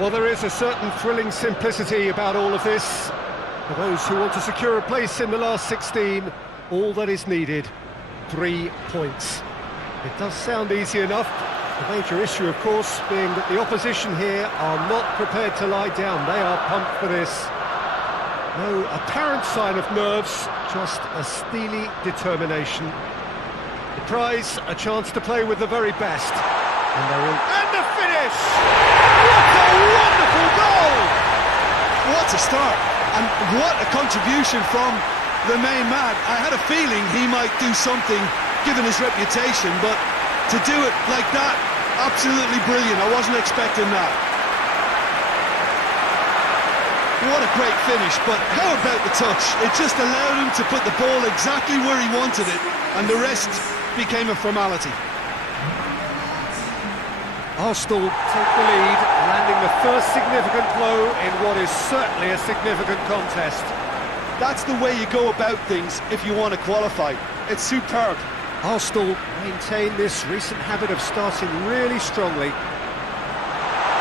Well, there is a certain thrilling simplicity about all of this. For those who want to secure a place in the last 16, all that is needed, 3 points. It does sound easy enough. The major issue, of course, being that the opposition here are not prepared to lie down. They are pumped for this. No apparent sign of nerves, just a steely determination. The prize, a chance to play with the very best. And they're in. And the finish! What a wonderful goal! What a start, and what a contribution from the main man. I had a feeling he might do something, given his reputation, but to do it like that, absolutely brilliant. I wasn't expecting that. What a great finish, but how about the touch? It just allowed him to put the ball exactly where he wanted it, and the rest became a formality. Arsenal take the lead, landing the first significant blow in what is certainly a significant contest. That's the way you go about things if you want to qualify. It's superb. Arsenal maintain this recent habit of starting really strongly.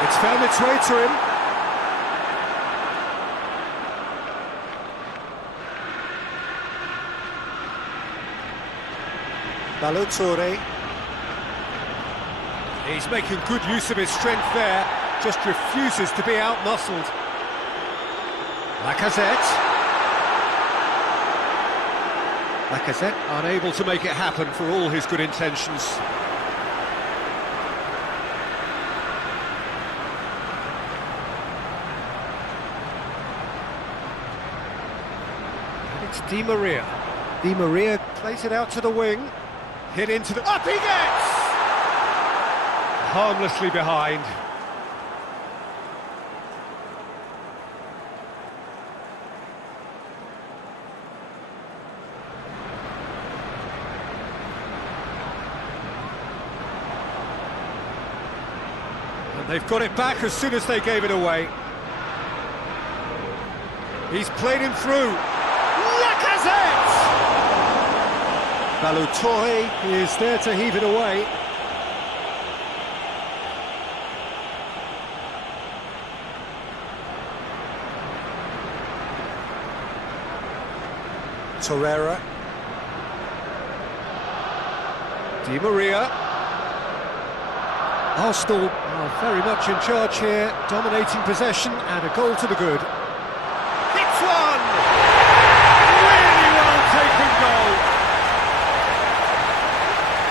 It's found its way to him. Balotore. He's making good use of his strength there, just refuses to be out-muscled. Lacazette unable to make it happen for all his good intentions. And it's Di Maria. Di Maria plays it out to the wing. Hit into the... Up he gets! Harmlessly behind. And they've got it back as soon as they gave it away. He's played him through. Lacazette! Balotore is there to heave it away. Torreira. Di Maria. Arsenal are very much in charge here, dominating possession and a goal to the good. Hits one! Really well taken goal.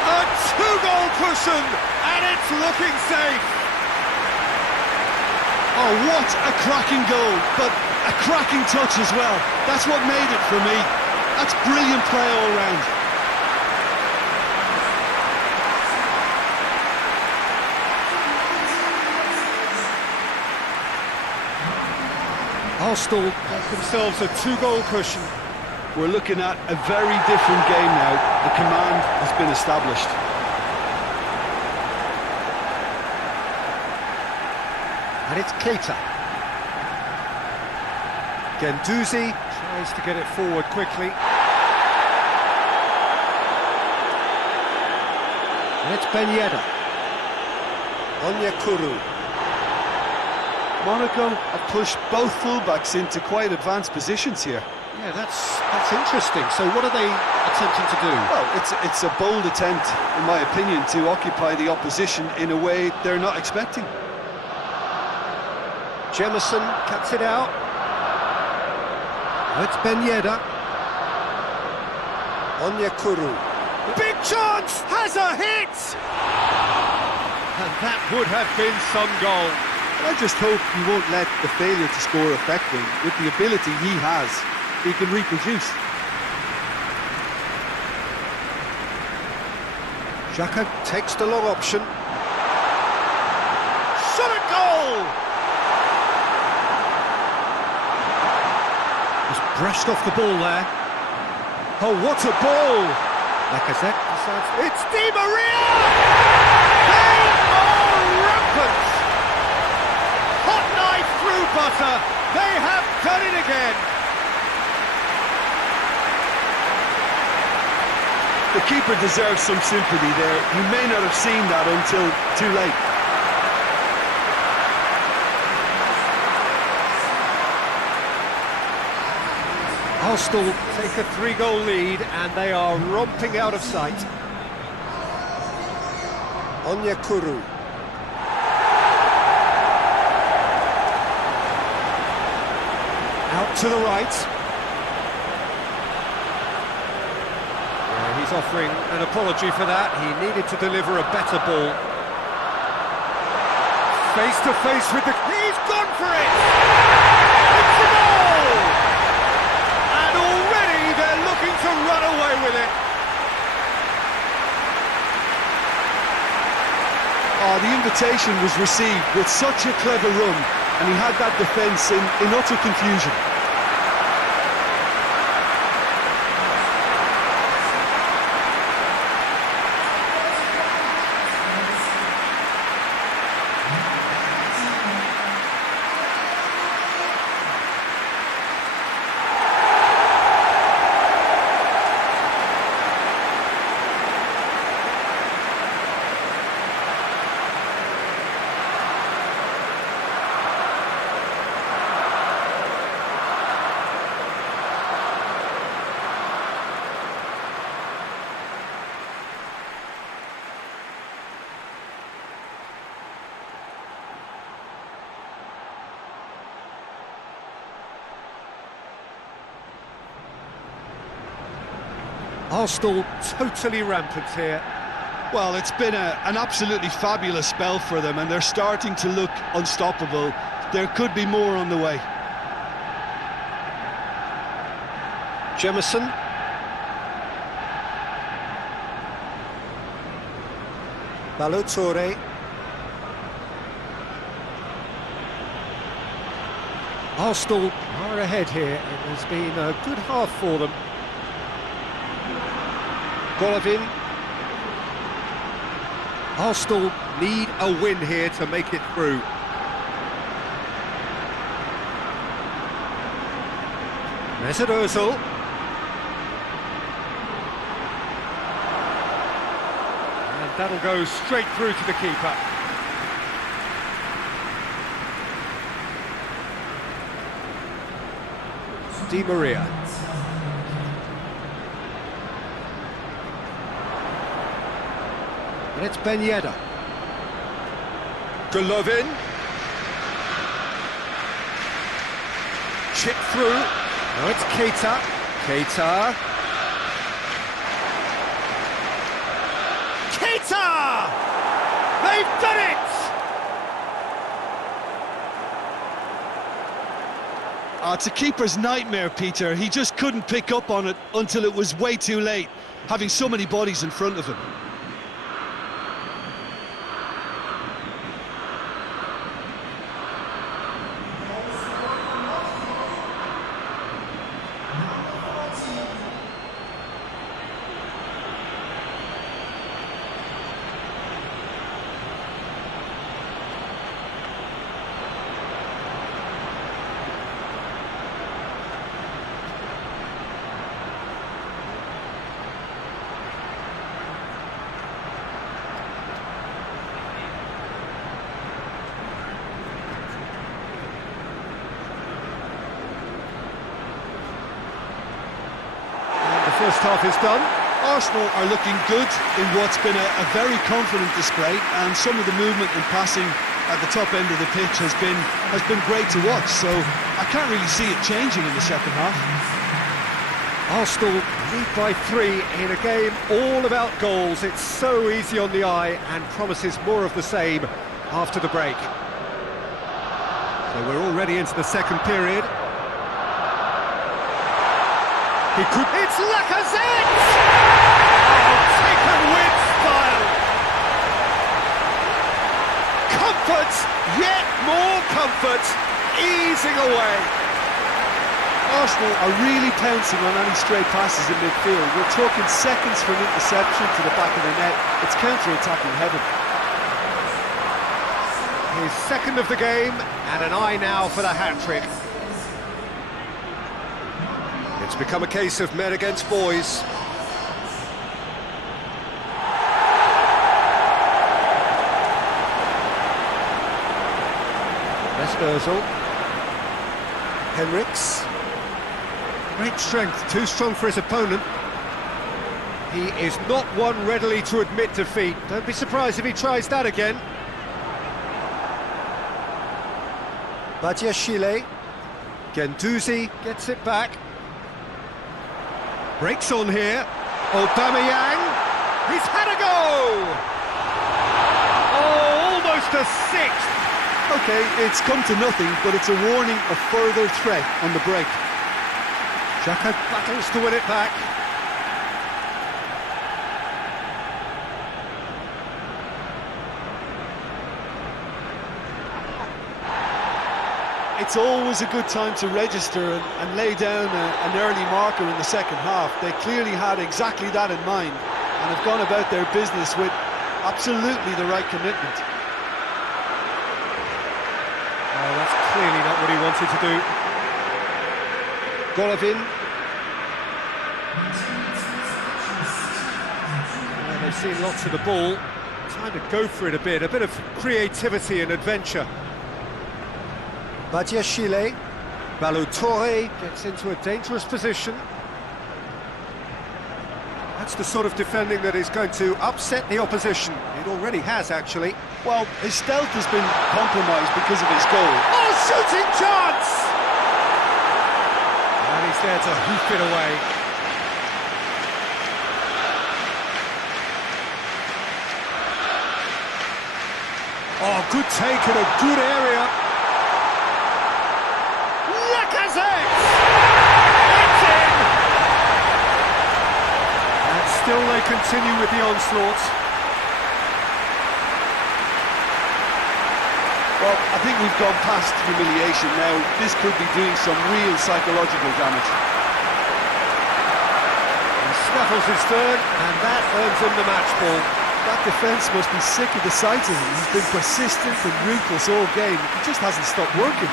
A two-goal cushion, and it's looking safe. Oh, what a cracking goal, but a cracking touch as well. That's what made it for me. That's brilliant play all round. Arsenal got themselves a two-goal cushion. We're looking at a very different game now. The command has been established. And it's Keita. Guendouzi tries to get it forward quickly. And it's Ben Yedder. Onyekuru. Monaco have pushed both fullbacks into quite advanced positions here. Yeah, that's interesting. So what are they attempting to do? Well, it's a bold attempt, in my opinion, to occupy the opposition in a way they're not expecting. Jemison cuts it out. It's Ben Yedder. Onyekuru. Big chance! Has a hit! And that would have been some goal. I just hope he won't let the failure to score affect him. With the ability he has, he can reproduce. Xhaka takes the long option. Shot at goal! Just brushed off the ball there. Oh, what a ball! Lacazette decides... It's Di Maria! They are rampant! Hot knife through butter! They have done it again! The keeper deserves some sympathy there. You may not have seen that until too late. Arsenal take a 3-goal lead and they are romping out of sight. Onyekuru. Out to the right. Yeah, he's offering an apology for that. He needed to deliver a better ball. Face to face with the... He's gone for it! It's a goal! And already they're looking to run away with it. Oh, the invitation was received with such a clever run, and he had that defence in utter confusion. Arsenal totally rampant here. Well, it's been an absolutely fabulous spell for them, and they're starting to look unstoppable. There could be more on the way. Jemison. Balotore. Arsenal are ahead here. It has been a good half for them. Golovin. Arsenal need a win here to make it through. Mesut Ozil. And that'll go straight through to the keeper. Di Maria. And it's Ben Yedder. Golovin. Chip through. Now it's Keita. Keita. Keita! They've done it! It's a keeper's nightmare, Peter. He just couldn't pick up on it until it was way too late, having so many bodies in front of him. First half is done. Arsenal are looking good in what's been a very confident display, and some of the movement and passing at the top end of the pitch has been great to watch, so I can't really see it changing in the second half. Arsenal lead by 3 in a game all about goals. It's so easy on the eye and promises more of the same after the break. So we're already into the second period. He could... It's Lacazette! Oh, taken with style! Comfort, yet more comfort, easing away. Arsenal are really pouncing on any stray passes in midfield. We're talking seconds from interception to the back of the net. It's counter-attacking heaven. His second of the game, and an eye now for the hat-trick. It's become a case of men against boys. Mesut Ozil. Henriks. Great strength, too strong for his opponent. He is not one readily to admit defeat. Don't be surprised if he tries that again. Badiashile. Guendouzi gets it back. Breaks on here. Aubameyang. He's had a go! Oh, almost a sixth! Okay, it's come to nothing, but it's a warning of further threat on the break. Xhaka battles to win it back. It's always a good time to register and lay down an early marker in the second half. They clearly had exactly that in mind and have gone about their business with absolutely the right commitment. Oh, that's clearly not what he wanted to do. Golovin. Well, they've seen lots of the ball. Time to go for it a bit of creativity and adventure. Badiashile. Balotore gets into a dangerous position. That's the sort of defending that is going to upset the opposition. It already has, actually. Well, his stealth has been compromised because of his goal. Oh, shooting chance! And he's there to hoof it away. Oh, good take in a good area. Lacazette! It's in! And still they continue with the onslaught. Well, I think we've gone past humiliation now. This could be doing some real psychological damage. He snaffles his third, and that earns him the match ball. That defence must be sick of the sight of him. He's been persistent and ruthless all game. He just hasn't stopped working.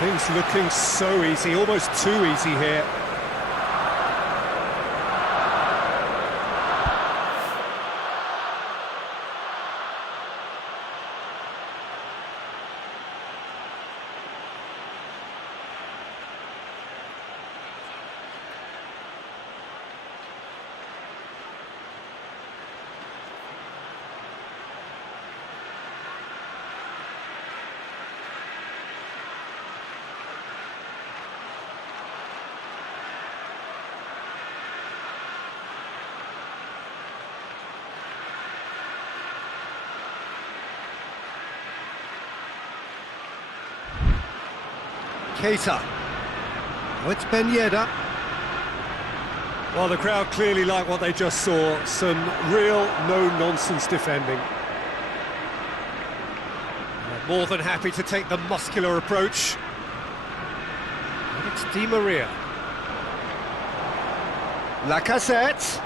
Things looking so easy, almost too easy here. Keita. Oh, it's Ben Yedder. Well, the crowd clearly like what they just saw. Some real no-nonsense defending. They're more than happy to take the muscular approach. And it's Di Maria. Lacazette.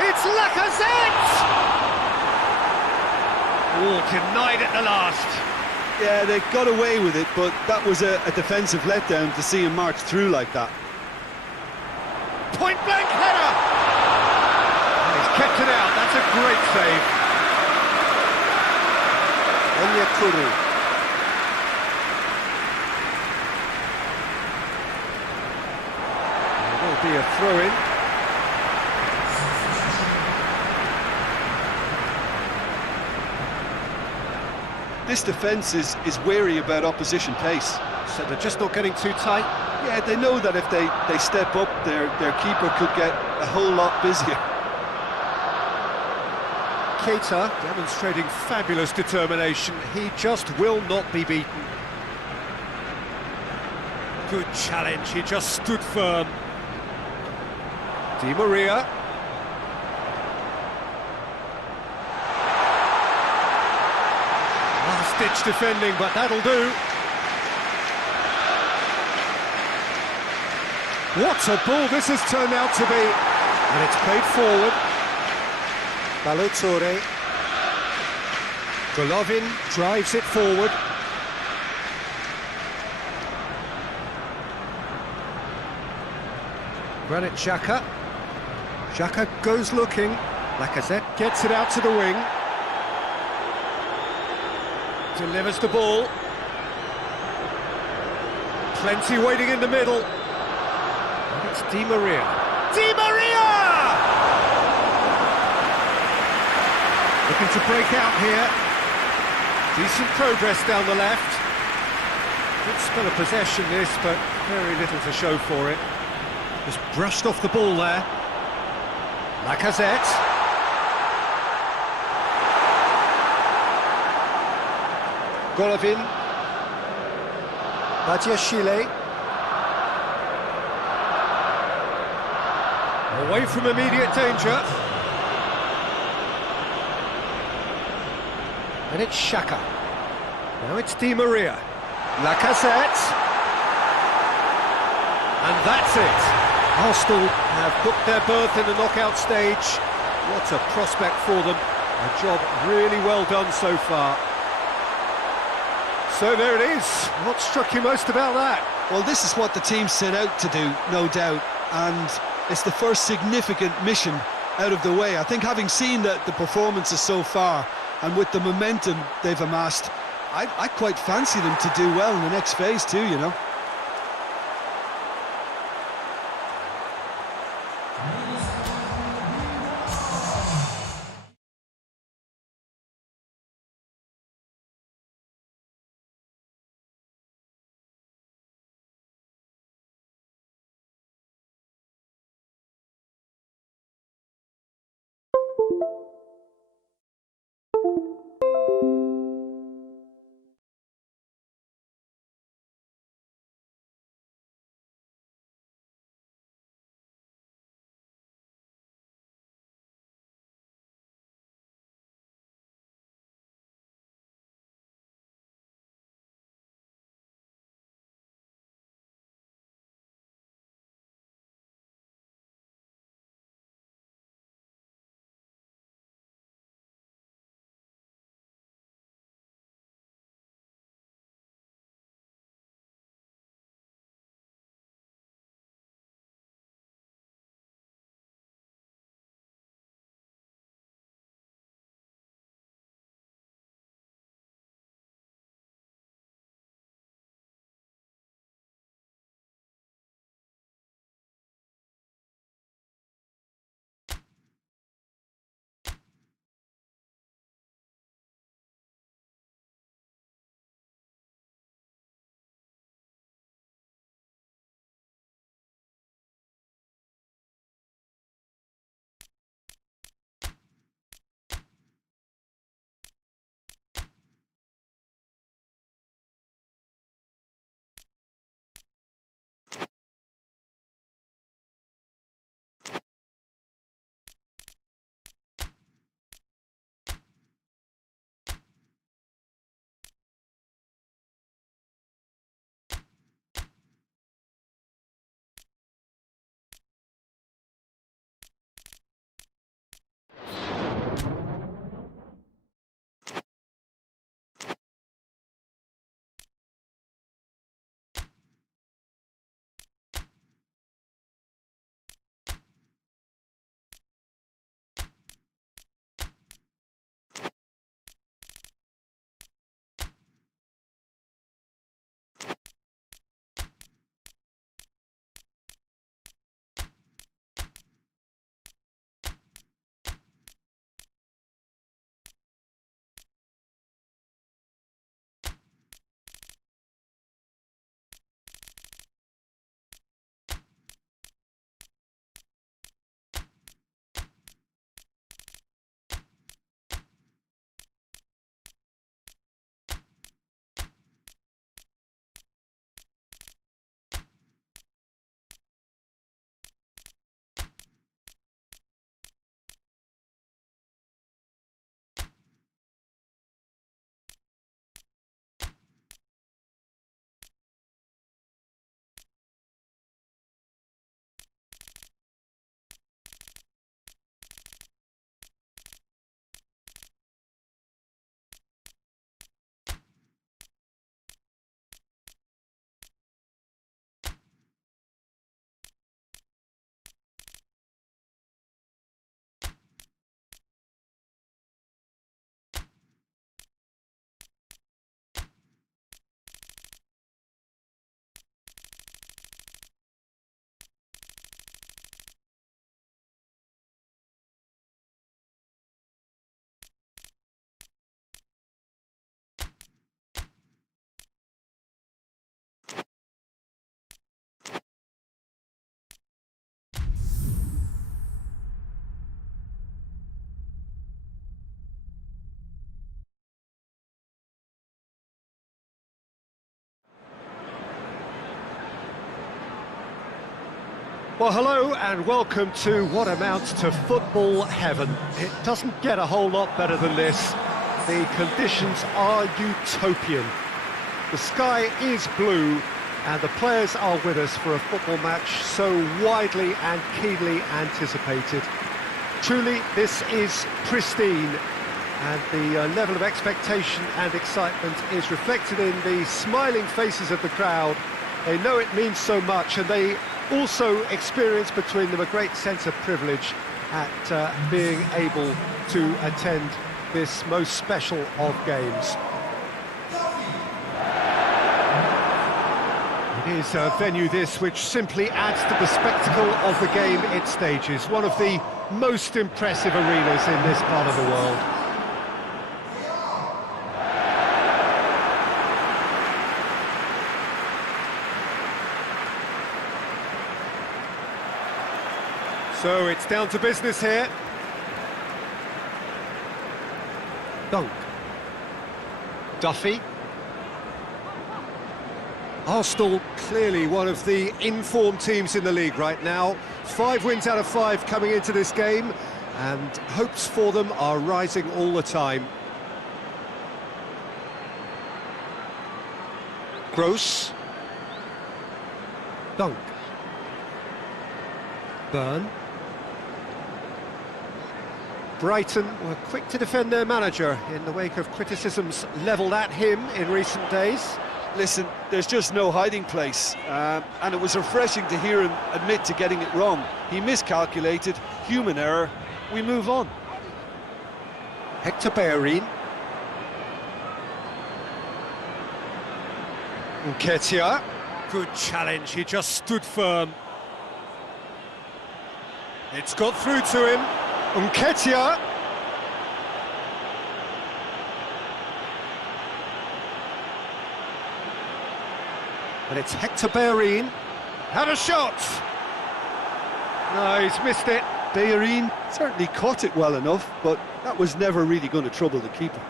It's Lacazette! Oh, denied at the last. Yeah, they got away with it, but that was a defensive letdown to see him march through like that. Point-blank header! And he's kept it out, that's a great save. Onyekuru. There will be a throw-in. This defence is wary about opposition pace. So they're just not getting too tight? Yeah, they know that if they step up, their keeper could get a whole lot busier. Keita demonstrating fabulous determination. He just will not be beaten. Good challenge, he just stood firm. Di Maria. Last-ditch defending, but that'll do. What a ball this has turned out to be. And it's played forward. Balotore. Golovin drives it forward. Granit Xhaka. Xhaka goes looking. Lacazette gets it out to the wing. Delivers the ball. Plenty waiting in the middle. And it's Di Maria. Di Maria! Looking to break out here. Decent progress down the left. Good spell of possession this, but very little to show for it. Just brushed off the ball there. Lacazette. Golovin. Badiashile. Away from immediate danger. And it's Xhaka. Now it's Di Maria. Lacazette. And that's it. Arsenal have booked their berth in the knockout stage. What a prospect for them. A job really well done so far. So there it is. What struck you most about that? Well, this is what the team set out to do, no doubt, and it's the first significant mission out of the way. I think having seen the performances so far, and with the momentum they've amassed, I quite fancy them to do well in the next phase too, you know. Well, hello and welcome to what amounts to football heaven. It doesn't get a whole lot better than this. The conditions are utopian. The sky is blue and the players are with us for a football match so widely and keenly anticipated. Truly, this is pristine, and the level of expectation and excitement is reflected in the smiling faces of the crowd. They know it means so much, and they also experience between them a great sense of privilege at being able to attend this most special of games. It is a venue this which simply adds to the spectacle of the game it stages, one of the most impressive arenas in this part of the world. So it's down to business here. Dunk. Duffy. Arsenal clearly one of the in-form teams in the league right now. 5 wins out of 5 coming into this game, and hopes for them are rising all the time. Gross. Dunk. Burn. Brighton were quick to defend their manager in the wake of criticisms levelled at him in recent days. Listen, there's just no hiding place, and it was refreshing to hear him admit to getting it wrong. He miscalculated, human error, we move on. Hector Bellerin. Nketiah. Good challenge, he just stood firm. It's got through to him. Nketiah. And it's Hector Bellerin. Had a shot! No, he's missed it. Bellerin certainly caught it well enough, but that was never really going to trouble the keeper.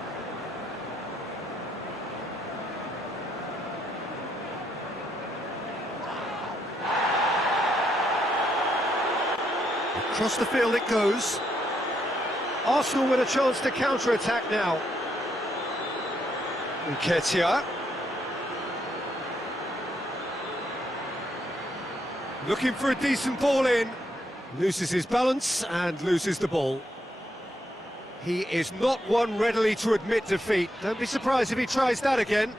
Across the field it goes. Arsenal with a chance to counter-attack now. Nketiah. Looking for a decent ball in. Loses his balance and loses the ball. He is not one readily to admit defeat. Don't be surprised if he tries that again.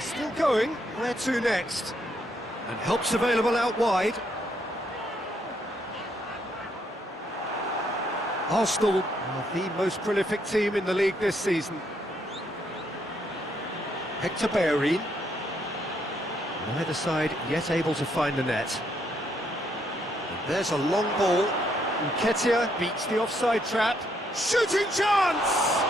Still going. Where to next? And help's available out wide. Arsenal are the most prolific team in the league this season. Hector Bellerin. Neither side yet able to find the net. And there's a long ball. Nketiah beats the offside trap. Shooting chance!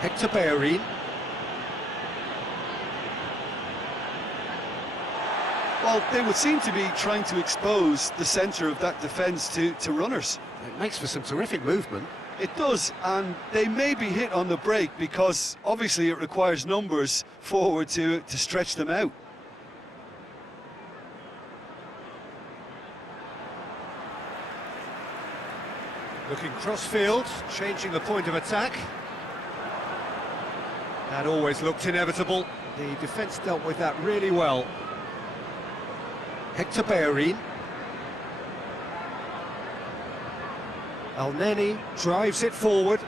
Hector Bellerin. Well, they would seem to be trying to expose the centre of that defence to runners. It makes for some terrific movement. It does, and they may be hit on the break because obviously it requires numbers forward to stretch them out. Looking cross-field, changing the point of attack. That always looked inevitable. The defence dealt with that really well. Hector Bellerin. El-Neni drives it forward.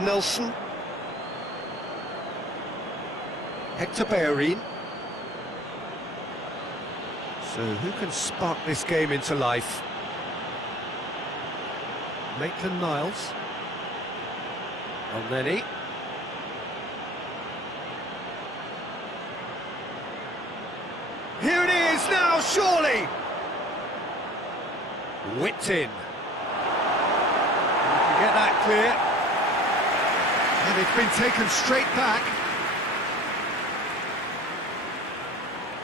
Nelson. Hector Bellerin. So who can spark this game into life? Maitland-Niles. Elneny. Here it is now, surely! Whipped in. You can get that clear. And it's been taken straight back.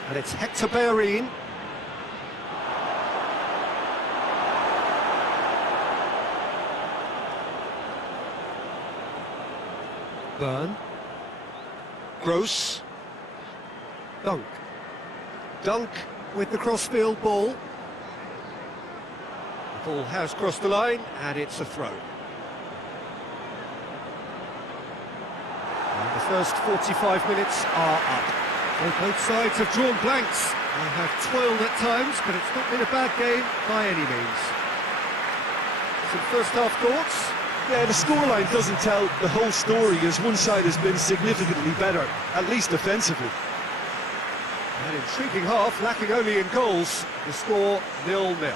And it's Hector Bellerin. Byrne. Gross. Dunk. Dunk with the crossfield ball. The ball has crossed the line, and it's a throw. And the first 45 minutes are up. Well, both sides have drawn blanks. They have toiled at times, but it's not been a bad game by any means. Some first half thoughts? Yeah, the scoreline doesn't tell the whole story, as one side has been significantly better, at least defensively. An intriguing half, lacking only in goals. The score 0-0.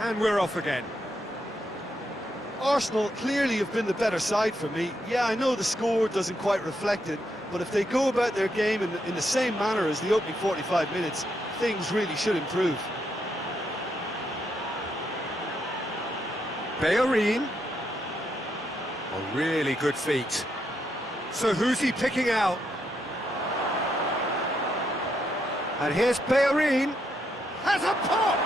And we're off again. Arsenal clearly have been the better side for me. Yeah, I know the score doesn't quite reflect it, but if they go about their game in the same manner as the opening 45 minutes, things really should improve. Bellerin. A really good feat. So who's he picking out? And here's Bellerin. Has a pop!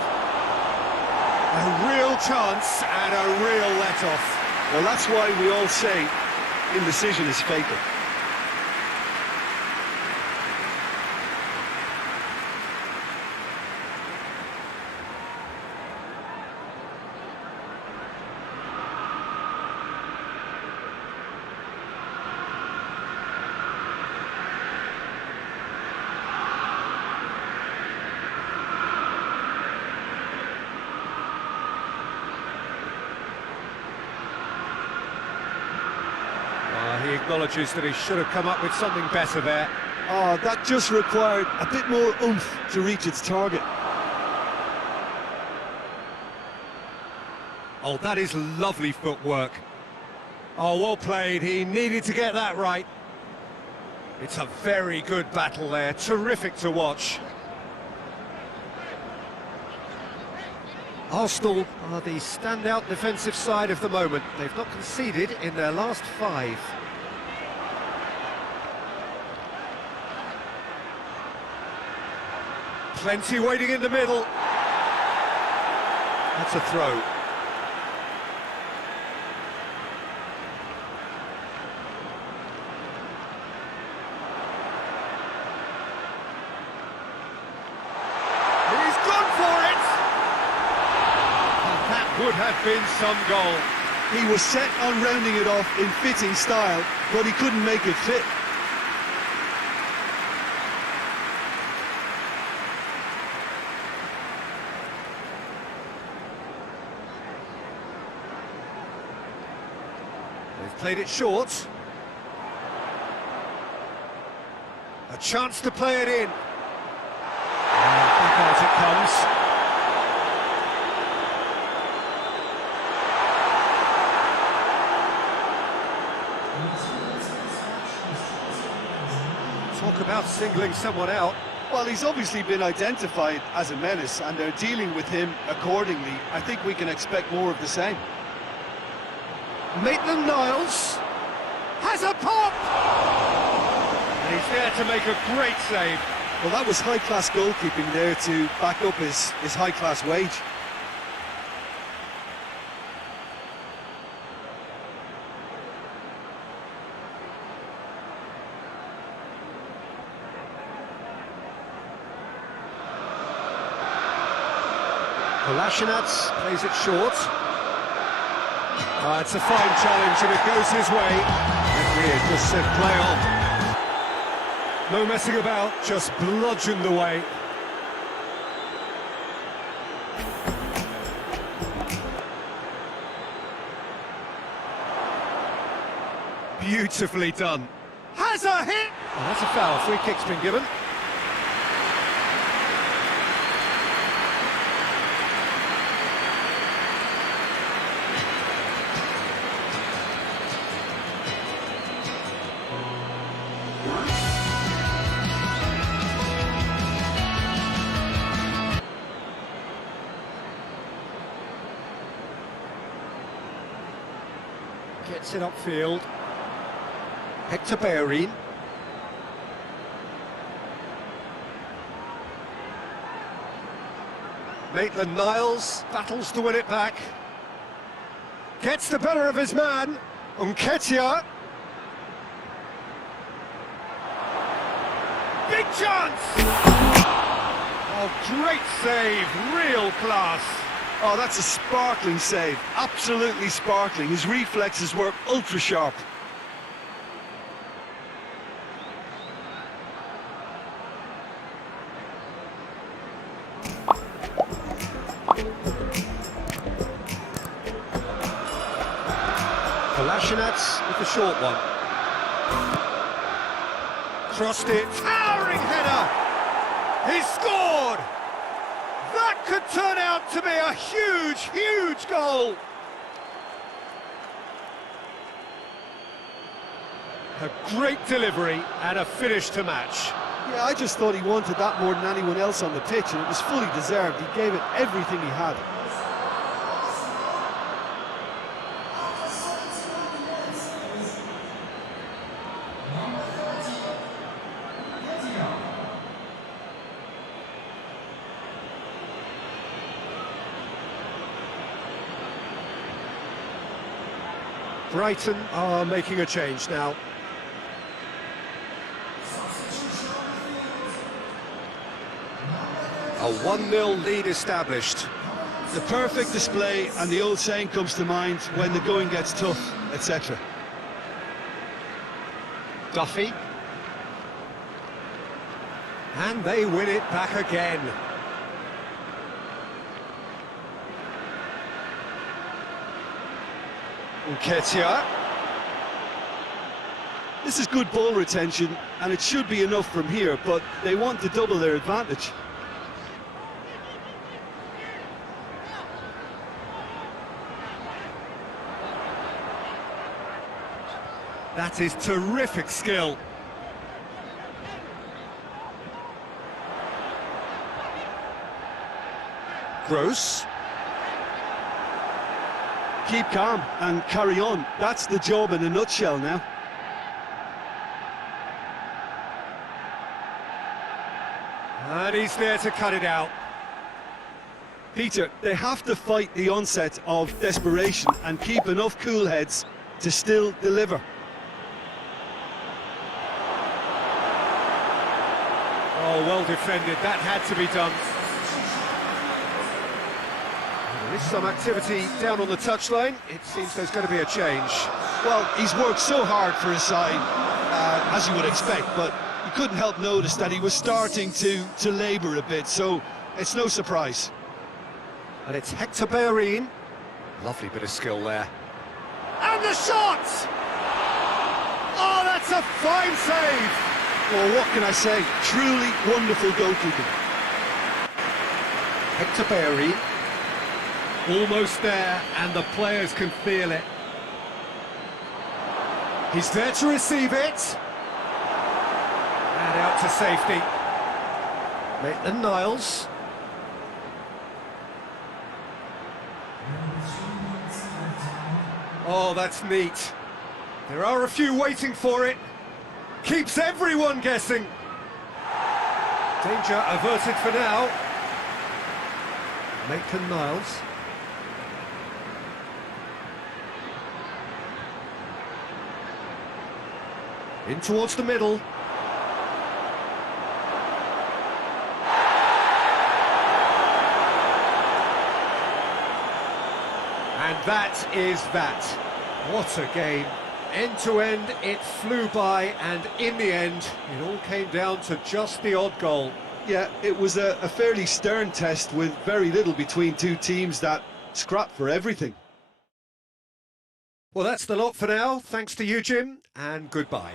A real chance and a real let-off. Well, that's why we all say indecision is fatal. He acknowledges that he should have come up with something better there. Oh, that just required a bit more oomph to reach its target. Oh, that is lovely footwork. Oh, well played. He needed to get that right. It's a very good battle there. Terrific to watch. Arsenal are the standout defensive side of the moment. They've not conceded in their last 5. Plenty waiting in the middle. That's a throw. He's gone for it! And that would have been some goal. He was set on rounding it off in fitting style, but he couldn't make it fit. They've played it short. A chance to play it in. And back out it comes. Talk about singling someone out. Well, he's obviously been identified as a menace, and they're dealing with him accordingly. I think we can expect more of the same. Maitland-Niles has a pop! And he's there to make a great save. Well, that was high-class goalkeeping there to back up his high-class wage. Kolasinac plays it short. It's a fine challenge and it goes his way. Referee just said play on. No messing about, just bludgeoned away. Beautifully done. Has a hit! Oh, that's a foul. Free kick's been given. Gets it upfield. Hector Bellerin. Maitland-Niles battles to win it back. Gets the better of his man. Nketiah. Big chance! Oh, great save, real class. Oh, that's a sparkling save, absolutely sparkling. His reflexes were ultra sharp. Kolasinac with the short one. Crossed it, towering header! He scored! That could turn out to be a huge, huge goal! A great delivery and a finish to match. Yeah, I just thought he wanted that more than anyone else on the pitch, and it was fully deserved. He gave it everything he had. Brighton are making a change now. A 1-0 lead established. The perfect display, and the old saying comes to mind: when the going gets tough, etc. Duffy. And they win it back again. Nketiah. This is good ball retention, and it should be enough from here, but they want to double their advantage. That is terrific skill. Gross. Keep calm and carry on. That's the job in a nutshell now. And he's there to cut it out. Peter, they have to fight the onset of desperation and keep enough cool heads to still deliver. Oh, well defended. That had to be done. There is some activity down on the touchline. It seems there's going to be a change. Well, he's worked so hard for his side, as you would expect, but you couldn't help notice that he was starting to labour a bit, so it's no surprise. And it's Hector Bellerin. Lovely bit of skill there. And the shot! Oh, that's a fine save! Well, what can I say? Truly wonderful goalkeeping. Hector Bellerin. Almost there, and the players can feel it. He's there to receive it. And out to safety. Maitland-Niles. Oh, that's neat. There are a few waiting for it. Keeps everyone guessing. Danger averted for now. Maitland-Niles. In towards the middle. And that is that. What a game. End to end, it flew by, and in the end, it all came down to just the odd goal. Yeah, it was a fairly stern test with very little between two teams that scrapped for everything. Well, that's the lot for now. Thanks to you, Jim, and goodbye.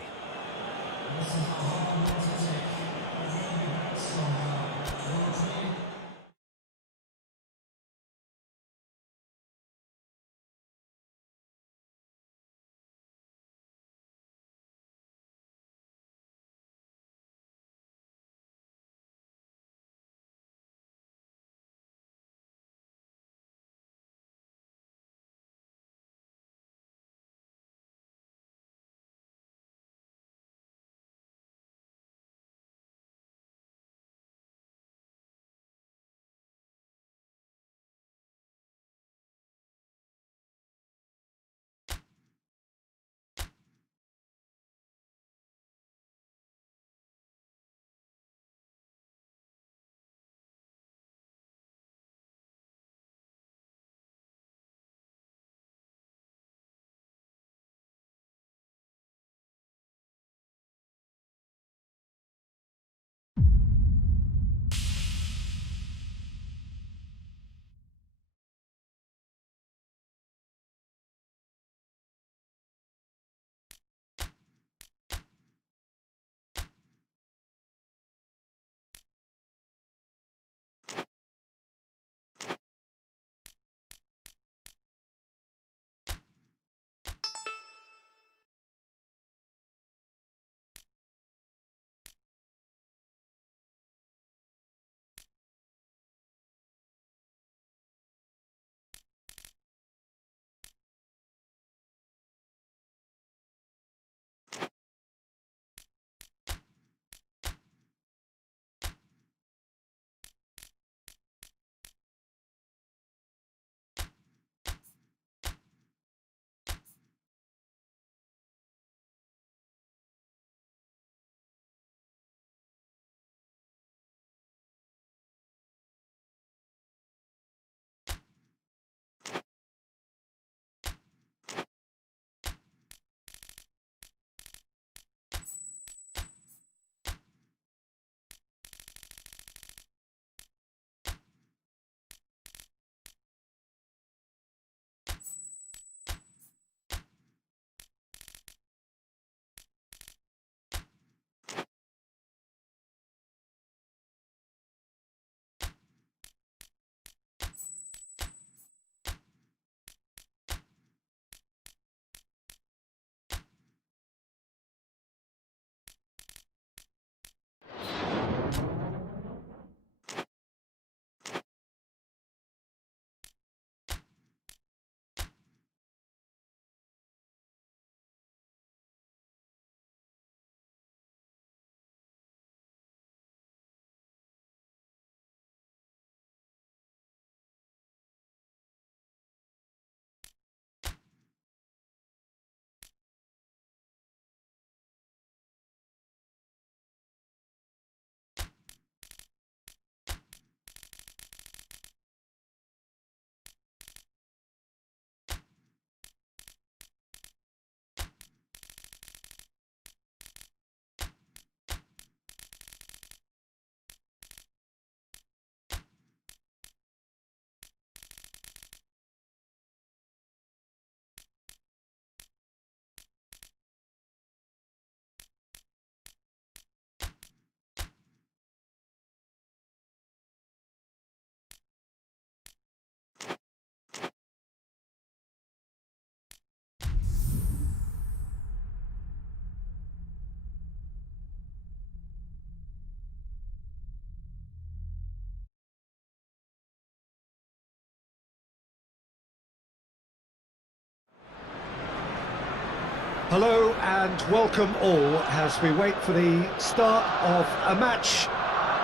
Hello and welcome all as we wait for the start of a match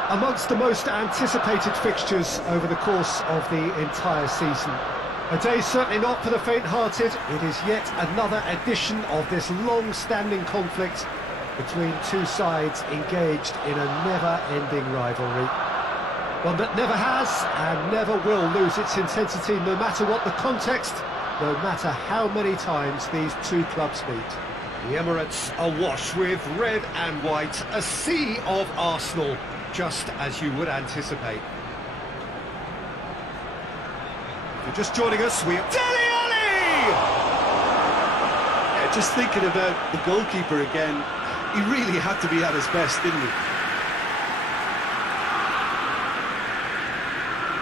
amongst the most anticipated fixtures over the course of the entire season. A day certainly not for the faint-hearted. It is yet another edition of this long-standing conflict between two sides engaged in a never-ending rivalry. One that never has and never will lose its intensity, no matter what the context, no matter how many times these two clubs meet. The Emirates awash with red and white, a sea of Arsenal, just as you would anticipate. If you're just joining us, we... Dele Alli! Just thinking about the goalkeeper again, he really had to be at his best, didn't he?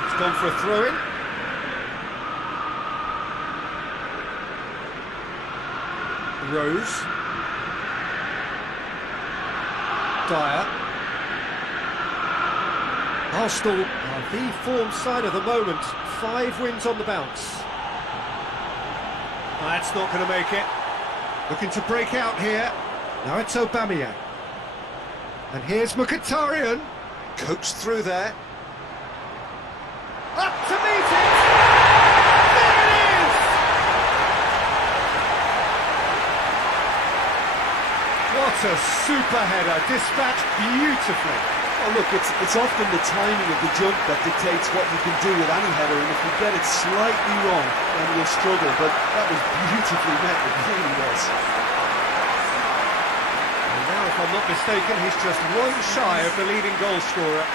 He's gone for a throw-in. Rose. Dyer. Arsenal are the form side of the moment. 5 wins on the bounce. That's not going to make it. Looking to break out here. Now it's Aubameyang. And here's Mkhitaryan. Coaxed through there. Up to meet it! There it is! What a super header, dispatched beautifully. Oh look, it's often the timing of the jump that dictates what you can do with any header, and if you get it slightly wrong, then you'll struggle, but that was beautifully met, it really was. And now, if I'm not mistaken, he's just 1 shy of the leading goal scorer.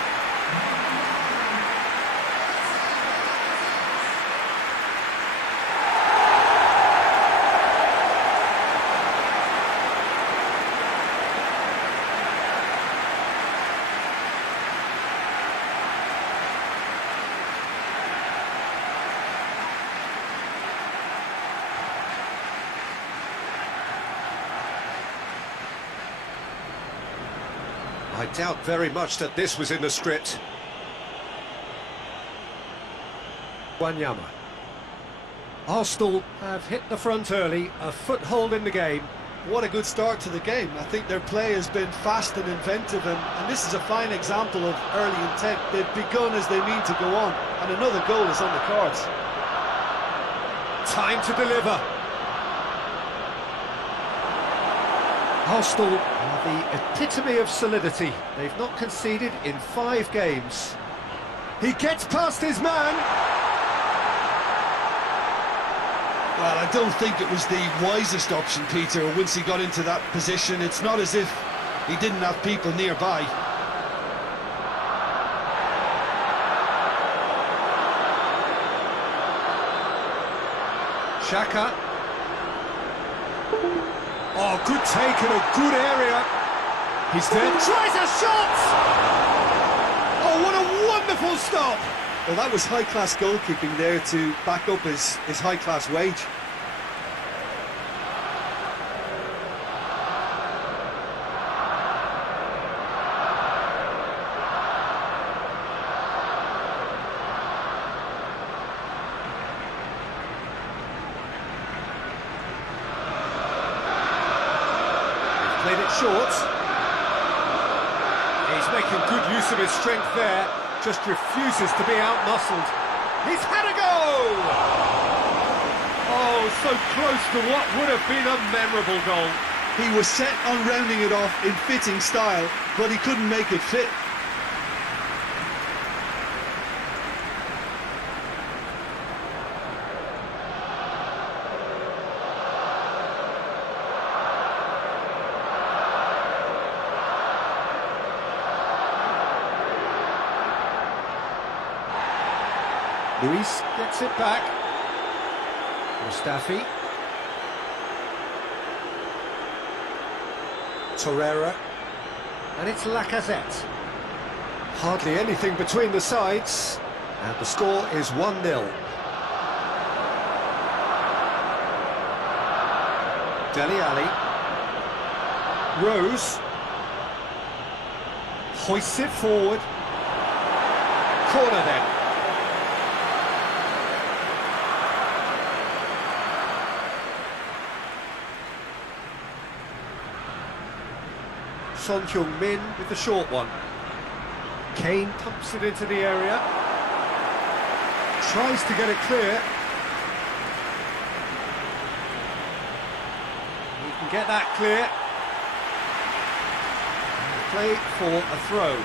I doubt very much that this was in the script. Wanyama. Arsenal have hit the front early, a foothold in the game. What a good start to the game. I think their play has been fast and inventive, and this is a fine example of early intent. They've begun as they mean to go on, and another goal is on the cards. Time to deliver. Arsenal are the epitome of solidity. They've not conceded in 5 games. He gets past his man. Well, I don't think it was the wisest option, Peter, once he got into that position. It's not as if he didn't have people nearby. Xhaka. Oh, good take in a good area. He's there. Tries a shot! Oh, what a wonderful stop! Well, that was high-class goalkeeping there to back up his high-class wage. Played it short. He's making good use of his strength there. Just refuses to be out-muscled. He's had a go! Oh, so close to what would have been a memorable goal. He was set on rounding it off in fitting style, but he couldn't make it fit. Luis gets it back. Mustafi. Torreira. And it's Lacazette. Hardly anything between the sides. And the score is 1-0. Dele Alli. Rose. Hoists it forward. Corner then. Son Heung-min with the short one. Kane pumps it into the area. Tries to get it clear. He can get that clear. Play for a throw.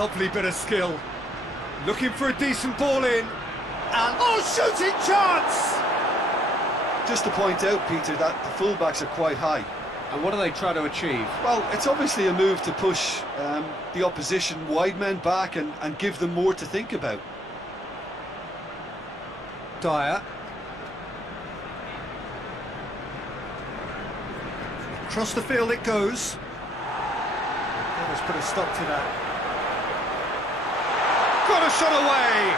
Lovely bit of skill. Looking for a decent ball in. And oh, shooting chance! Just to point out, Peter, that the fullbacks are quite high. And what do they try to achieve? Well, it's obviously a move to push the opposition wide men back and give them more to think about. Dyer. Across the field it goes. Let's put a stop to that. Got a shot away!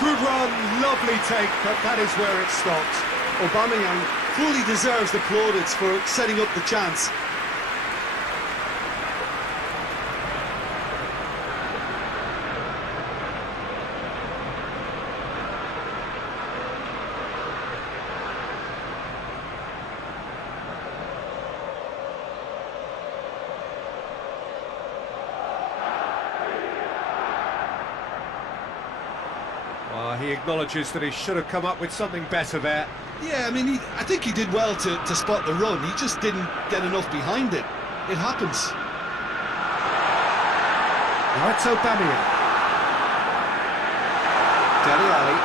Good run, lovely take, but that is where it stopped. Aubameyang fully deserves the plaudits for setting up the chance. He acknowledges that he should have come up with something better there. Yeah, I mean, I think he did well to spot the run. He just didn't get enough behind it. It happens. Now it's Aubameyang. Dele Alli.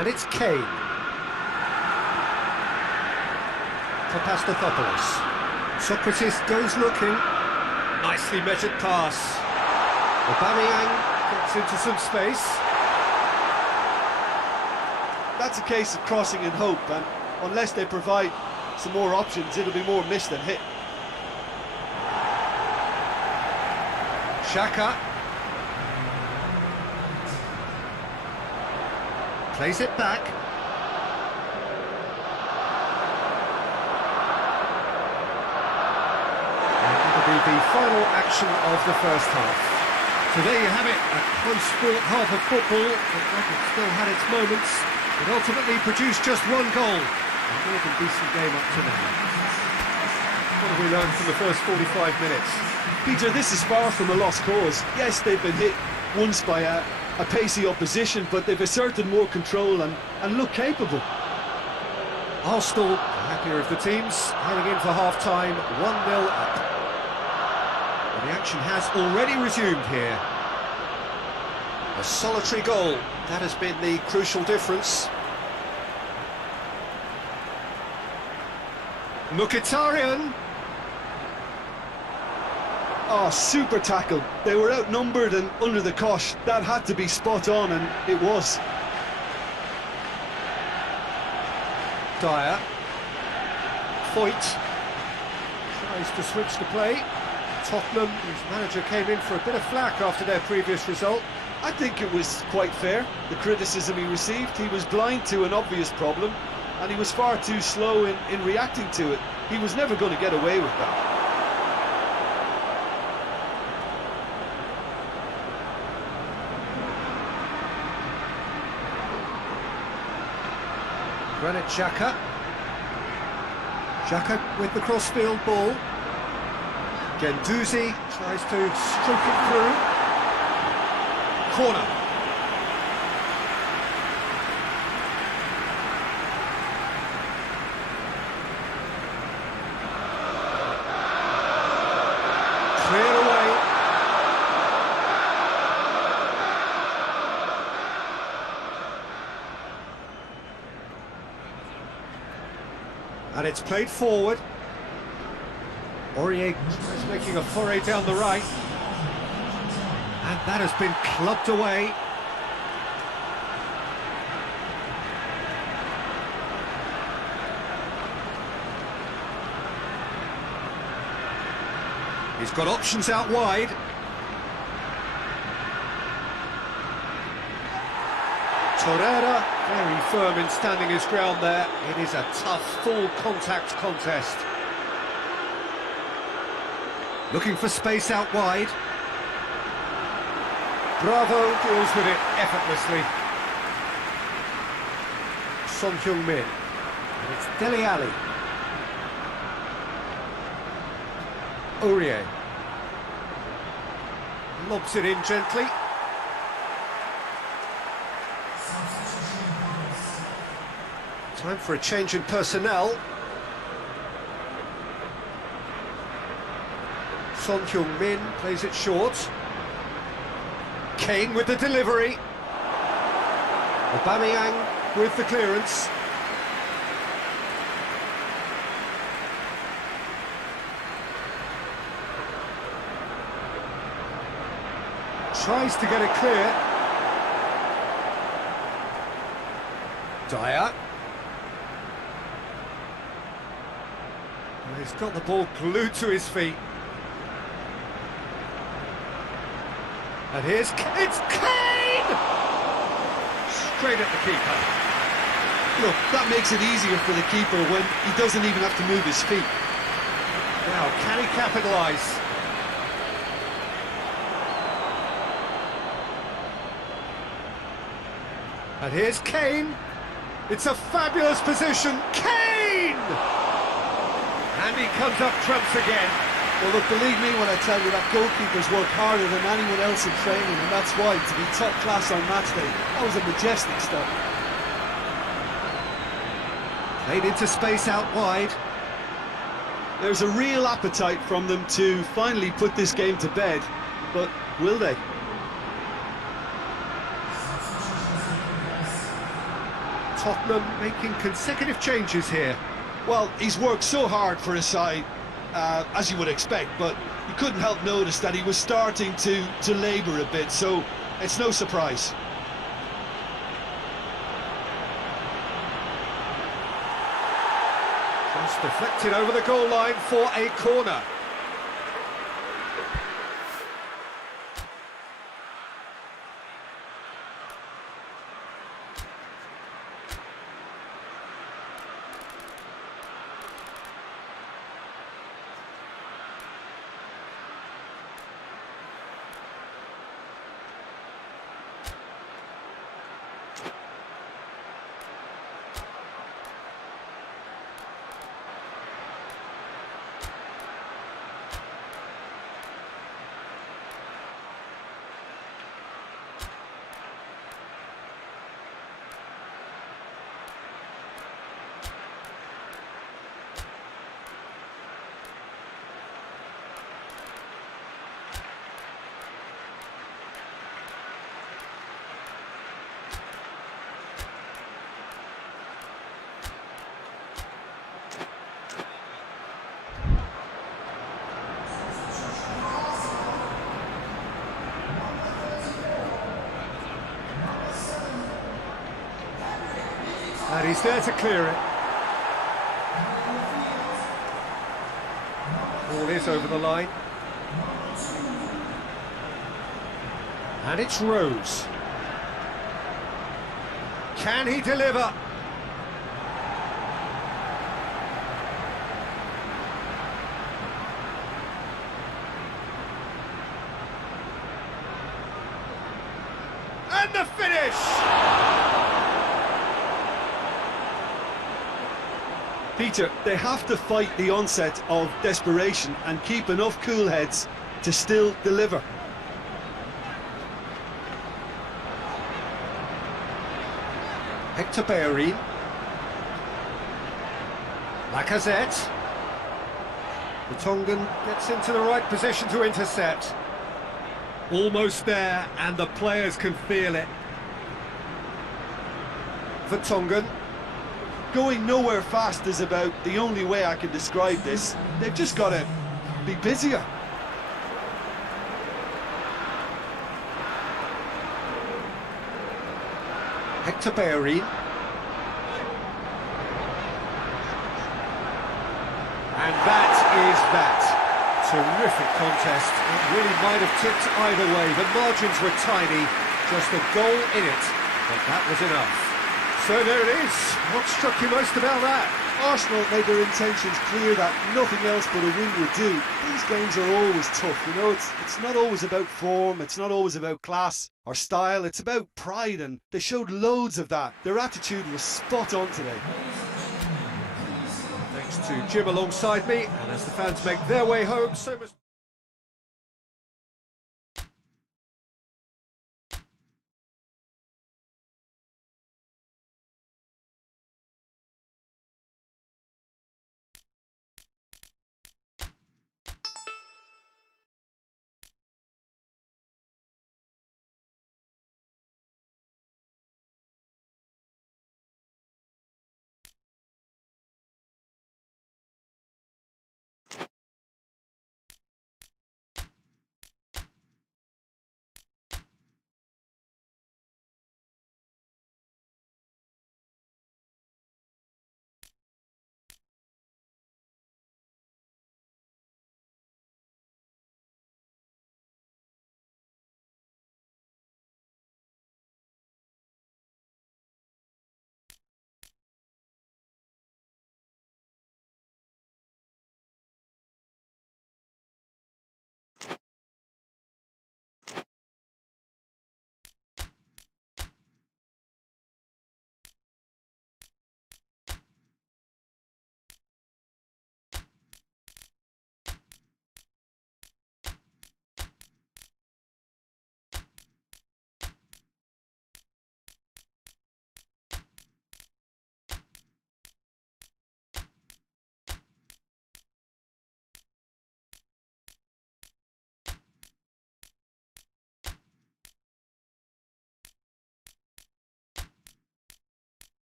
And it's Kane. Papastathopoulos. Socrates goes looking. Nicely measured pass. Aubameyang gets into some space. That's a case of crossing in hope, and unless they provide some more options, it'll be more miss than hit. Xhaka. Plays it back. And that'll be the final action of the first half. So there you have it, a close-fought half of football that still had its moments, but ultimately produced just one goal. A more than decent game up to now. What have we learned from the first 45 minutes? Peter, this is far from a lost cause. Yes, they've been hit once by a pacey opposition, but they've asserted more control and look capable. Arsenal, the happier of the teams, heading in for half-time, 1-0 up. The action has already resumed here. A solitary goal, that has been the crucial difference. Mkhitaryan. Oh, super tackle. They were outnumbered and under the cosh. That had to be spot on, and it was. Dyer. Foyt tries to switch the play. Tottenham, whose manager came in for a bit of flack after their previous result. I think it was quite fair, the criticism he received. He was blind to an obvious problem, and he was far too slow in reacting to it. He was never going to get away with that. Granit Xhaka. Xhaka with the cross-field ball. Guendouzi tries to stroke it through. Corner. Clear away. And it's played forward. Aurier is making a foray down the right. And that has been clubbed away. He's got options out wide. Torreira, very firm in standing his ground there. It is a tough, full contact contest. Looking for space out wide. Bravo deals with it effortlessly. Son Heung-min. And it's Dele Alli. Aurier. Lobs it in gently. Time for a change in personnel. Son Heung-min plays it short. Kane with the delivery. Aubameyang with the clearance. Tries to get it clear. Dyer. He's got the ball glued to his feet. And it's Kane! Straight at the keeper. Look, that makes it easier for the keeper when he doesn't even have to move his feet. Now, can he capitalise? And here's Kane. It's a fabulous position. Kane! And he comes up trumps again. Well, look, believe me when I tell you that goalkeepers work harder than anyone else in training, and that's why, to be top class on match day, that was a majestic stop. Played into space out wide. There's a real appetite from them to finally put this game to bed, but will they? Tottenham making consecutive changes here. Well, he's worked so hard for his side, as you would expect, but you couldn't help notice that he was starting to labour a bit, so it's no surprise. Just deflected over the goal line for a corner. And he's there to clear it. Ball is over the line. And it's Rose. Can he deliver? And the finish! Peter, they have to fight the onset of desperation and keep enough cool heads to still deliver. Hector Bellerin. Lacazette. The Tongan gets into the right position to intercept. Almost there, and the players can feel it. For Tongan. Going nowhere fast is about the only way I can describe this. They've just got to be busier. Hector Bellerin. And that is that. Terrific contest. It really might have tipped either way. The margins were tiny, just a goal in it, but that was enough. So there it is. What struck you most about that? Arsenal made their intentions clear that nothing else but a win would do. These games are always tough, you know, it's not always about form, it's not always about class or style, it's about pride, and they showed loads of that. Their attitude was spot on today. Thanks to Jim alongside me, and as the fans make their way home, so much...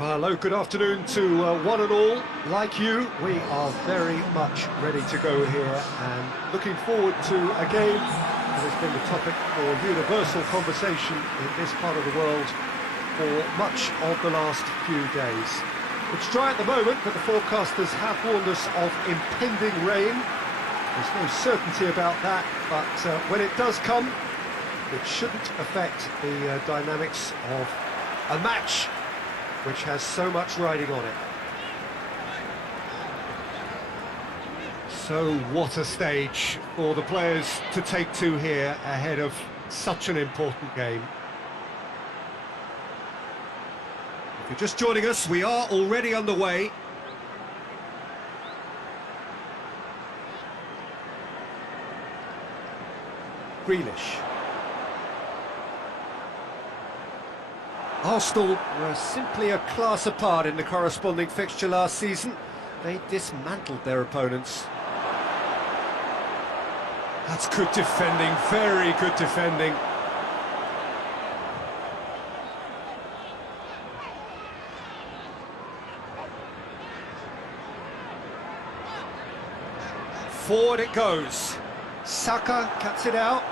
Well, hello, good afternoon to one and all. Like you, we are very much ready to go here and looking forward to a game that has been the topic for universal conversation in this part of the world for much of the last few days. It's dry at the moment, but the forecasters have warned us of impending rain. There's no certainty about that, but when it does come, it shouldn't affect the dynamics of a match which has so much riding on it. So what a stage for the players to take to here ahead of such an important game. If you're just joining us, we are already underway. Grealish. Arsenal were simply a class apart in the corresponding fixture last season. They dismantled their opponents. That's good defending, very good defending. Forward it goes. Saka cuts it out.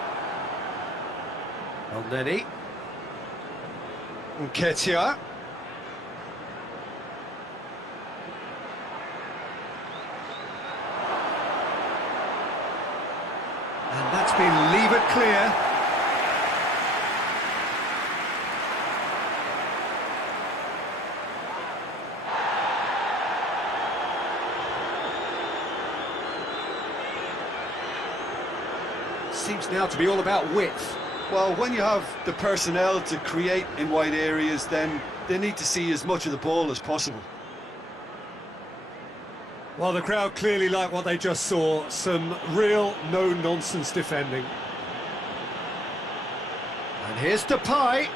El Neni. Nketiah. And that's been levered clear. Seems now to be all about width. Well, when you have the personnel to create in wide areas, then they need to see as much of the ball as possible. Well, the crowd clearly like what they just saw. Some real no-nonsense defending. And here's Depay.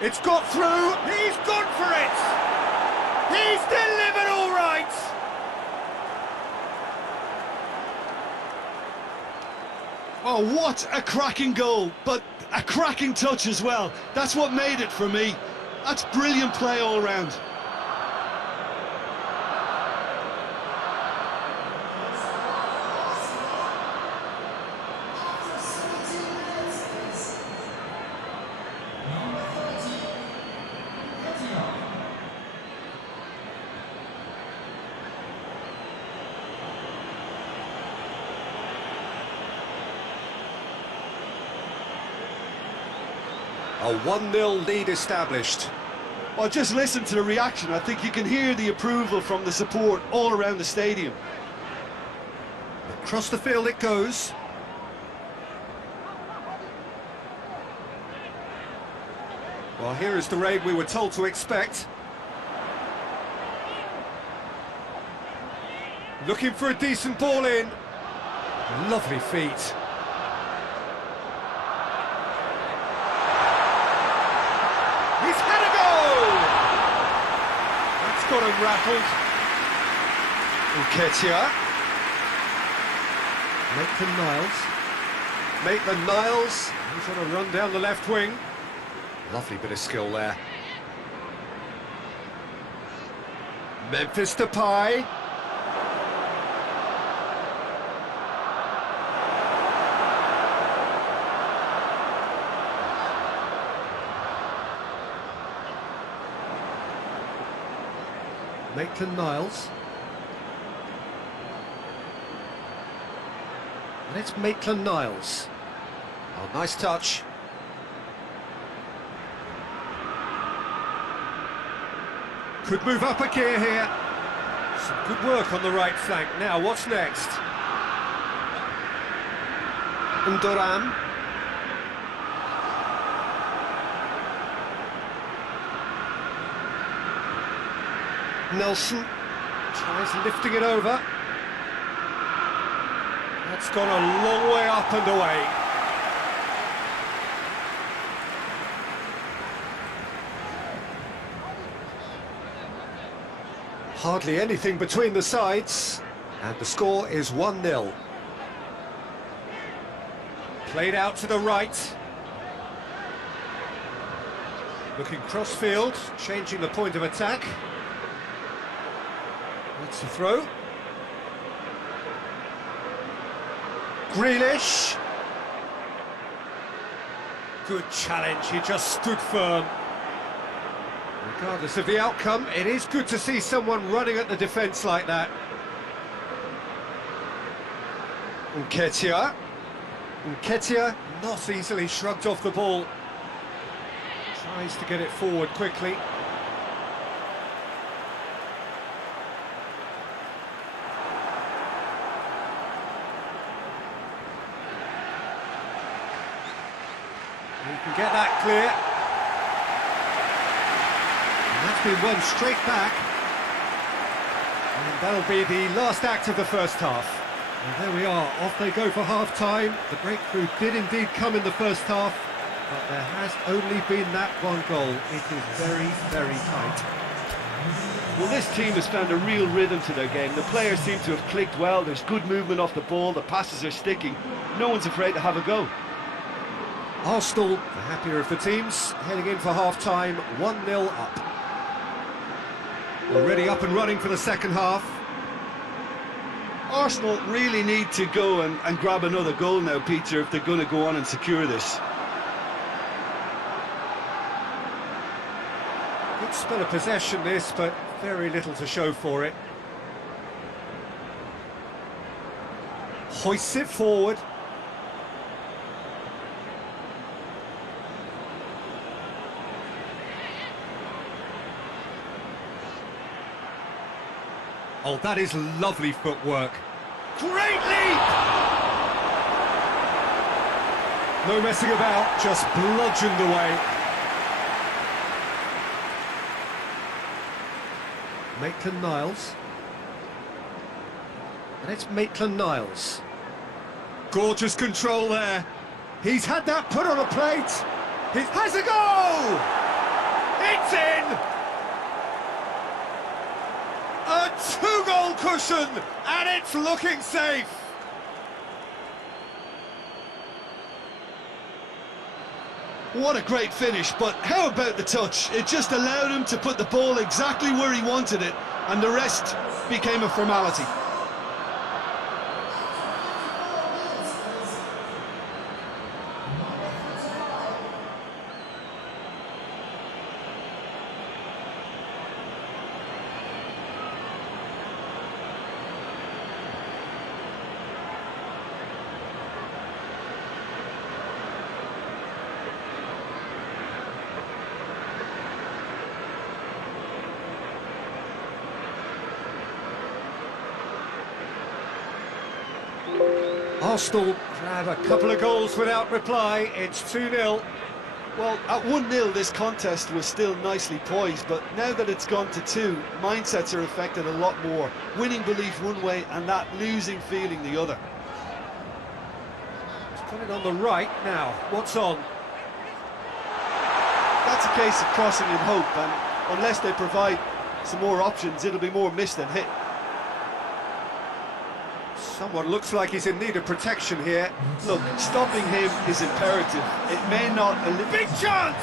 It's got through. He's gone for it. He's delivered all right. Oh, what a cracking goal, but a cracking touch as well. That's what made it for me. That's brilliant play all round. A 1-0 lead established. Well, just listen to the reaction. I think you can hear the approval from the support all around the stadium. Across the field it goes. Well, here is the raid we were told to expect. Looking for a decent ball in. Lovely feet. He's had a go! That's got him rattled. Nketiah. Maitland-Niles. He's on a run down the left wing. Lovely bit of skill there. Memphis Depay. Maitland-Niles. And it's Maitland-Niles. Oh, nice touch. Could move up a gear here. Some good work on the right flank. Now, what's next? Ndoram. Nelson tries lifting it over. That's gone a long way up and away. Hardly anything between the sides, and the score is 1-0. Played out to the right. Looking cross-field, changing the point of attack. That's the throw. Grealish. Good challenge, he just stood firm. Regardless of the outcome, it is good to see someone running at the defence like that. Nketiah. Nketiah not easily shrugged off the ball. Tries to get it forward quickly. He can get that clear. And that's been won straight back. And that'll be the last act of the first half. And there we are, off they go for half-time. The breakthrough did indeed come in the first half, but there has only been that one goal. It is very, very tight. Well, this team has found a real rhythm to their game. The players seem to have clicked well. There's good movement off the ball. The passes are sticking. No one's afraid to have a go. Arsenal, the happier of the teams, heading in for half-time, 1-0 up. Already up and running for the second half. Arsenal really need to go and grab another goal now, Peter, if they're going to go on and secure this. Good spell of possession this, but very little to show for it. Hoists it forward. Oh, that is lovely footwork. Great leap! No messing about, just bludgeoned away. Maitland-Niles. And it's Maitland-Niles. Gorgeous control there. He's had that put on a plate. He has a goal! It's in! A two-goal cushion, and it's looking safe. What a great finish, but how about the touch? It just allowed him to put the ball exactly where he wanted it, and the rest became a formality. Arsenal grab a couple of goals without reply. It's 2-0. Well, at 1-0 this contest was still nicely poised, but now that it's gone to 2, mindsets are affected a lot more. Winning belief one way and that losing feeling the other. He's put it on the right now. What's on? That's a case of crossing in hope, and unless they provide some more options, it'll be more miss than hit. Someone looks like he's in need of protection here. Look, stopping him is imperative. It may not... Big chance!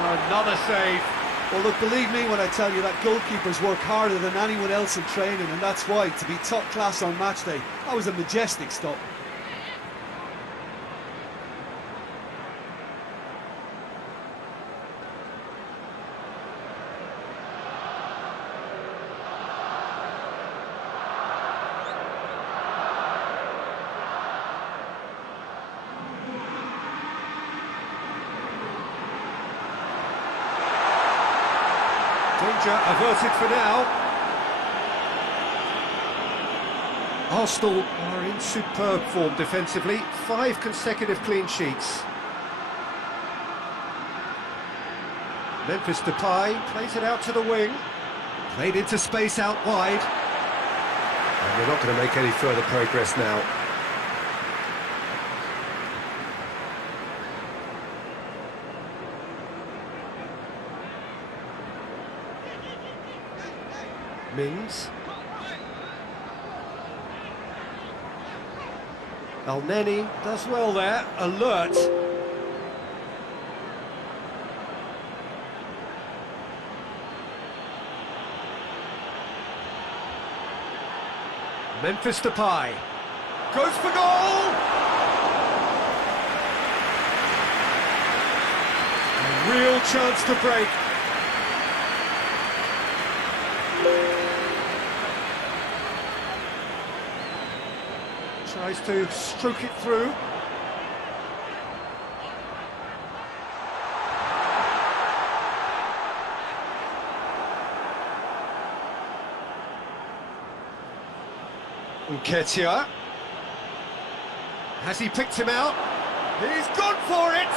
Oh, another save. Well, look, believe me when I tell you that goalkeepers work harder than anyone else in training, and that's why, to be top class on match day, that was a majestic stop. Danger averted for now. Arsenal are in superb form defensively. 5 consecutive clean sheets. Memphis Depay plays it out to the wing. Played into space out wide. And they're not going to make any further progress now. Mings. El-Neni does well there, alert. Memphis Depay goes for goal! A real chance to break. Tries to stroke it through. Nketiah. Has he picked him out? He's gone for it!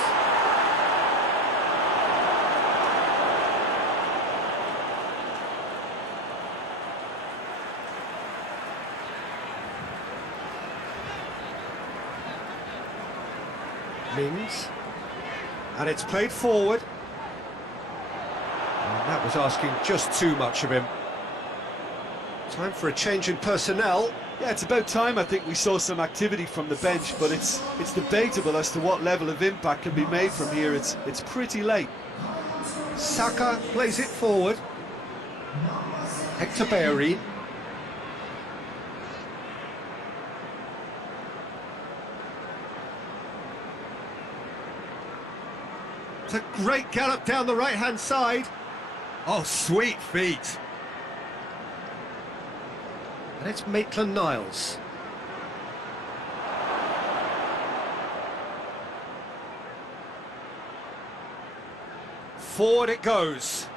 Mings. And it's played forward. And that was asking just too much of him. Time for a change in personnel. Yeah, it's about time I think we saw some activity from the bench, but it's debatable as to what level of impact can be made from here. It's pretty late. Saka plays it forward. Hector Bellerin. It's a great gallop down the right-hand side. Oh, sweet feet. And it's Maitland-Niles. Forward it goes.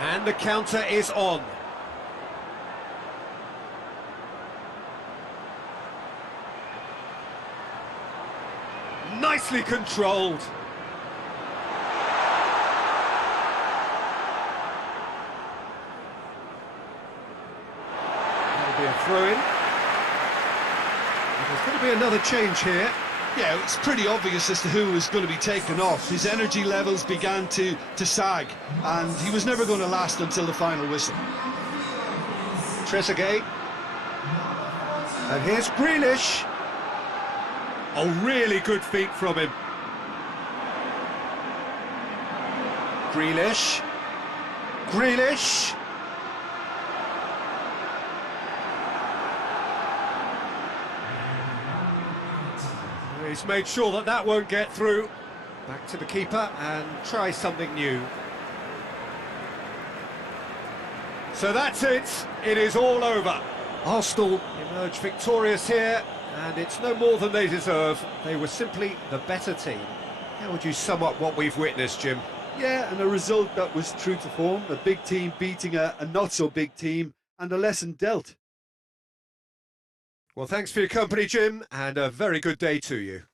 And the counter is on. Nicely controlled. A throw-in. There's going to be another change here. Yeah, it's pretty obvious as to who was going to be taken off. His energy levels began to sag, and he was never going to last until the final whistle. Trezeguet. And here's Grealish. Oh, really good feet from him. Grealish. Grealish. He's made sure that that won't get through. Back to the keeper and try something new. So that's it. It is all over. Arsenal emerge victorious here, and it's no more than they deserve. They were simply the better team. How would you sum up what we've witnessed, Jim? Yeah, and a result that was true to form. A big team beating a not-so-big team, and a lesson dealt. Well, thanks for your company, Jim, and a very good day to you.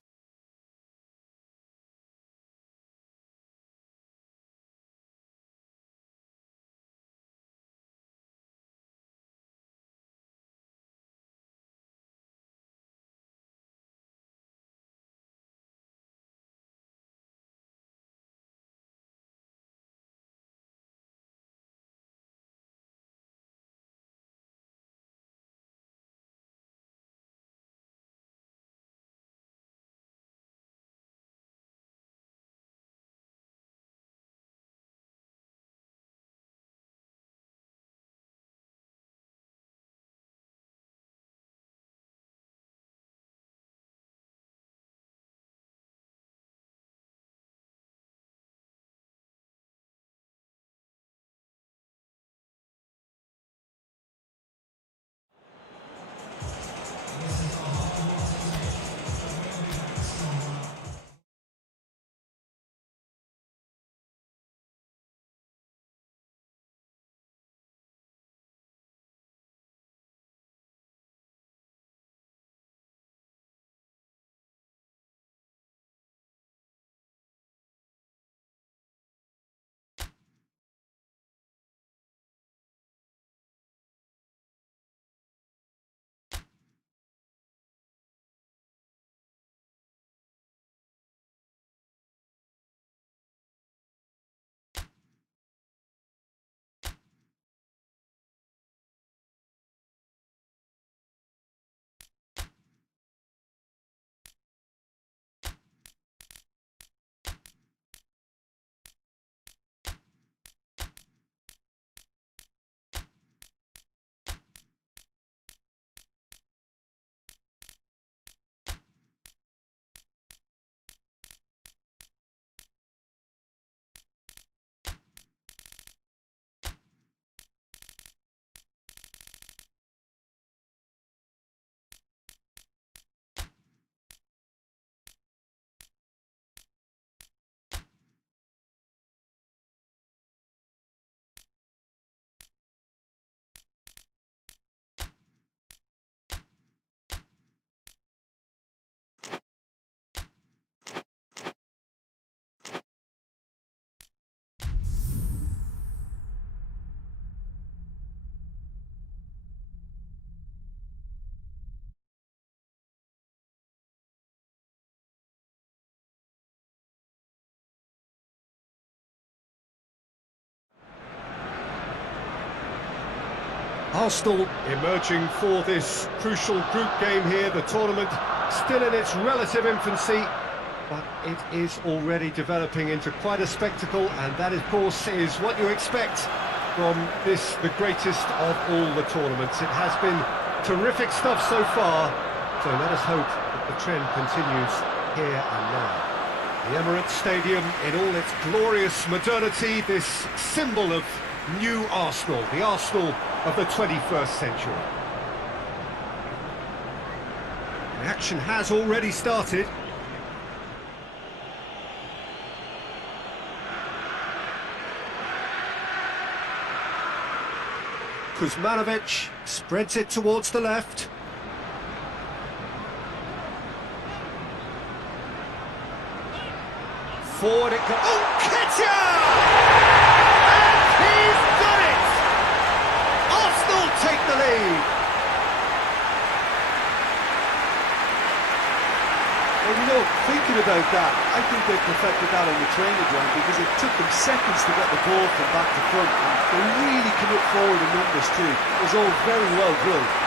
Arsenal emerging for this crucial group game here. The tournament still in its relative infancy, but it is already developing into quite a spectacle, and that, of course, is what you expect from this, the greatest of all the tournaments. It has been terrific stuff so far, so let us hope that the trend continues here and now. The Emirates Stadium in all its glorious modernity, this symbol of new Arsenal, the Arsenal of the 21st century. The action has already started. Kuzmanovic spreads it towards the left. Forward it goes. Oh, Ketia! And he's done it! Arsenal take the lead. Well, you know, thinking about that, I think they perfected that on the training ground because it took them seconds to get the ball from back to front. They really commit forward in numbers too. It was all very well drilled.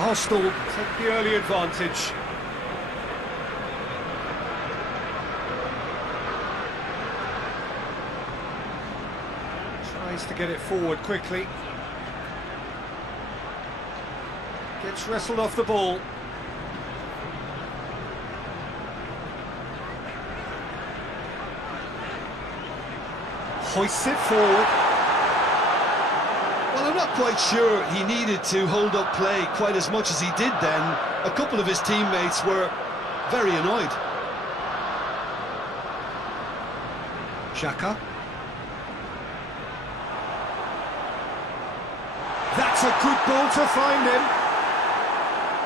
Arsenal take the early advantage. Tries to get it forward quickly. Gets wrestled off the ball. Hoists it forward. Well, I'm not quite sure he needed to hold up play quite as much as he did then. A couple of his teammates were very annoyed. Xhaka. That's a good ball to find him.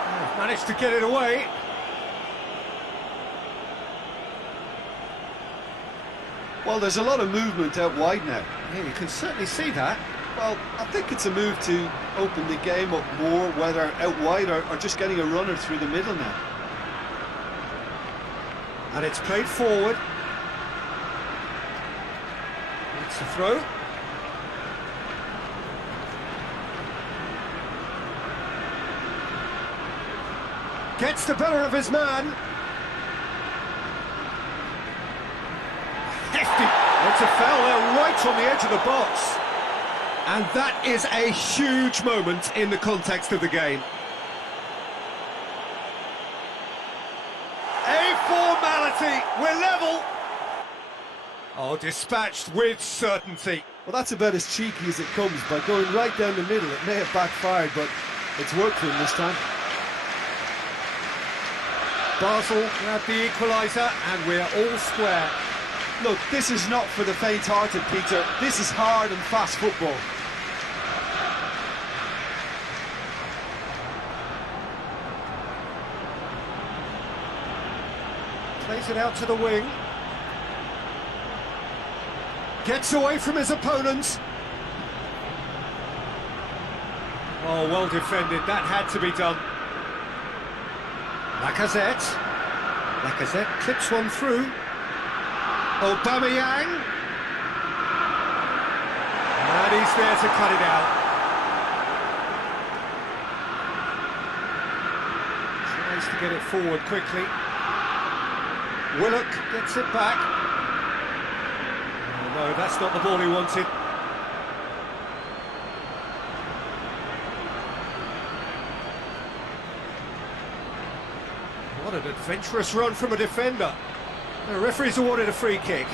Oh, managed to get it away. Well, there's a lot of movement out wide now. Yeah, you can certainly see that. Well, I think it's a move to open the game up more, whether out wide or just getting a runner through the middle now. And it's played forward. It's a throw. Gets the better of his man. Hefty. It's a foul there right on the edge of the box. And that is a huge moment in the context of the game. A formality. We're level. Oh, dispatched with certainty. Well, that's about as cheeky as it comes. By going right down the middle, it may have backfired, but it's worked for him this time. Basel grab the equaliser, and we're all square. Look, this is not for the faint-hearted, Peter. This is hard and fast football. Plays it out to the wing. Gets away from his opponents. Oh, well defended. That had to be done. Lacazette. Lacazette clips one through. Aubameyang. And he's there to cut it out. Tries to get it forward quickly. Willock gets it back. Oh no, that's not the ball he wanted. What an adventurous run from a defender. The referee's awarded a free kick.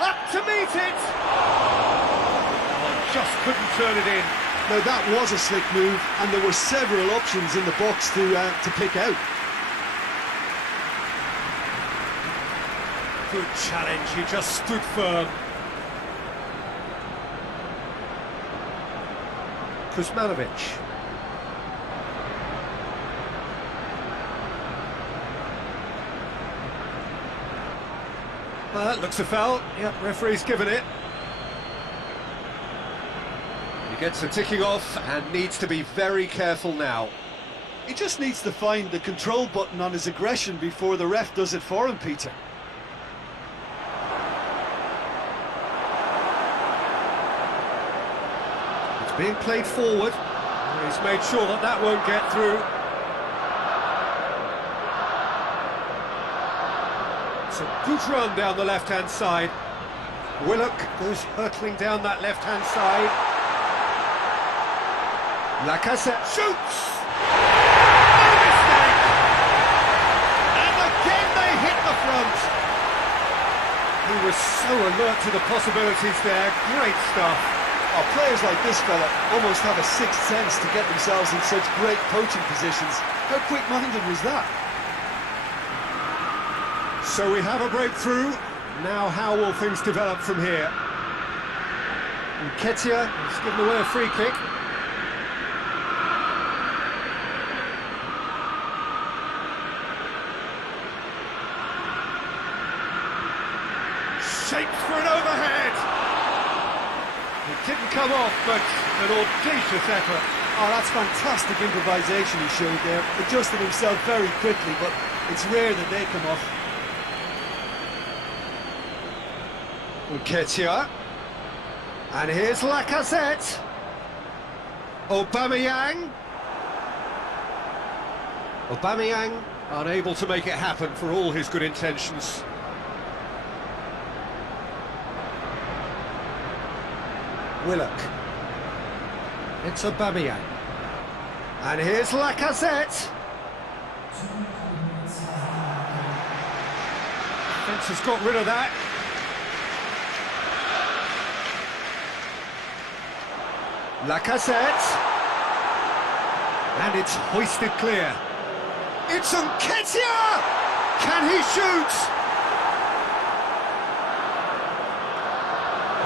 Up to meet it! Oh, just couldn't turn it in. Now that was a slick move, and there were several options in the box to pick out. Good challenge, he just stood firm. Kuzmanovic. That looks a foul. Yep, referee's given it. He gets a ticking off and needs to be very careful now. He just needs to find the control button on his aggression before the ref does it for him, Peter. It's being played forward. He's made sure that that won't get through. It's a good run down the left-hand side. Willock goes hurtling down that left-hand side. Lacazette shoots! No mistake! And again they hit the front! He was so alert to the possibilities there. Great stuff. Oh, players like this fella almost have a sixth sense to get themselves in such great poaching positions. How quick-minded was that? So we have a breakthrough. Now how will things develop from here? Nketiah has given away a free kick. Shaped for an overhead. It didn't come off, but an audacious effort. Oh, that's fantastic improvisation he showed there. Adjusted himself very quickly, but it's rare that they come off. Nketiah. And here's Lacazette. Aubameyang. Aubameyang unable to make it happen for all his good intentions. Willock. It's Aubameyang. And here's Lacazette. Defence has got rid of that. Lacazette. And it's hoisted clear. It's Nketiah! Can he shoot?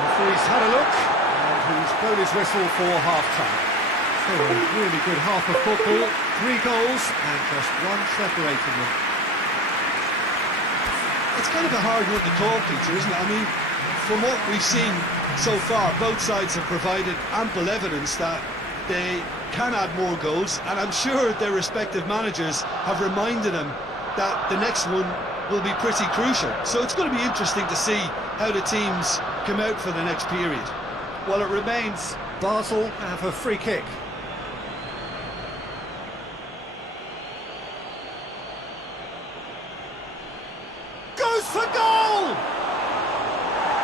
Referee's had a look, and he's blown his whistle for half-time. So a really good half of football, 3 goals, and just one separating them. It's kind of a hard one to call, Peter, isn't it? I mean, from what we've seen so far, both sides have provided ample evidence that they can add more goals, and I'm sure their respective managers have reminded them that the next one will be pretty crucial. So it's going to be interesting to see how the teams come out for the next period. Well, it remains Basel have a free kick. Goes for goal!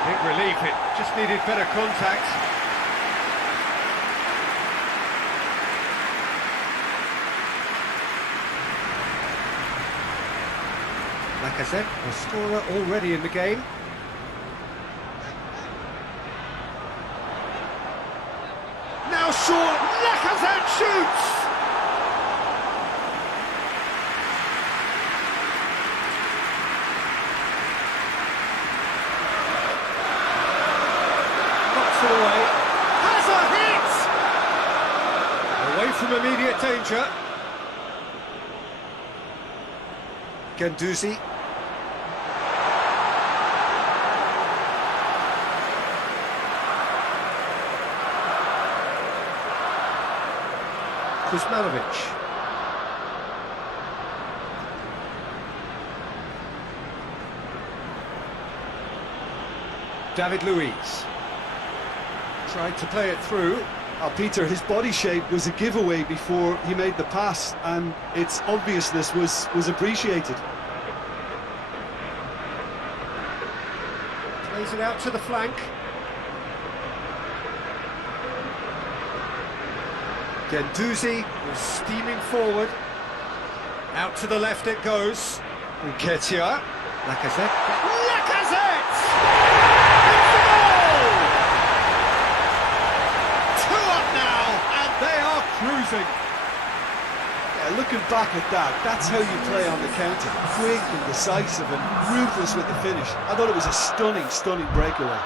Big relief, it just needed better contact. Lacazette, a scorer already in the game. Now short, Lacazette shoots! Knocks it away. Has a hit! Away from immediate danger. Guendouzi. Kuzmanovic. David Luiz. Tried to play it through. Peter, his body shape was a giveaway before he made the pass, and its obviousness was appreciated. Plays it out to the flank. Guendouzi was steaming forward. Out to the left it goes. Nketiah. Lacazette. Lacazette! It's the goal! 2 up now, and they are cruising. Yeah, looking back at that, that's how you play on the counter. Quick and decisive and ruthless with the finish. I thought it was a stunning, stunning breakaway.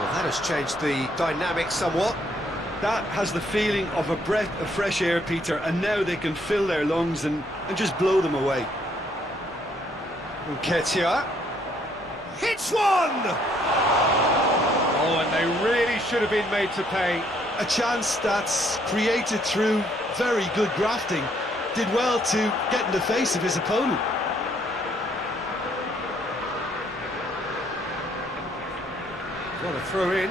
Well, that has changed the dynamic somewhat. That has the feeling of a breath of fresh air, Peter, and now they can fill their lungs and just blow them away. Nketiah hits one! Oh, and they really should have been made to pay. A chance that's created through very good grafting. Did well to get in the face of his opponent. What a throw in.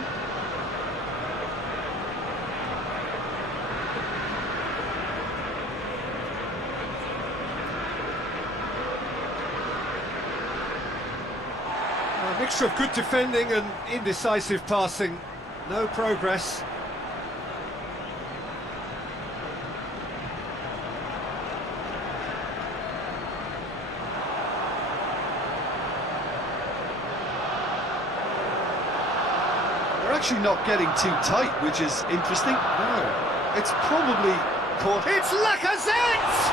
A mixture of good defending and indecisive passing. No progress. They're actually not getting too tight, which is interesting. No. It's probably caught. It's Lacazette!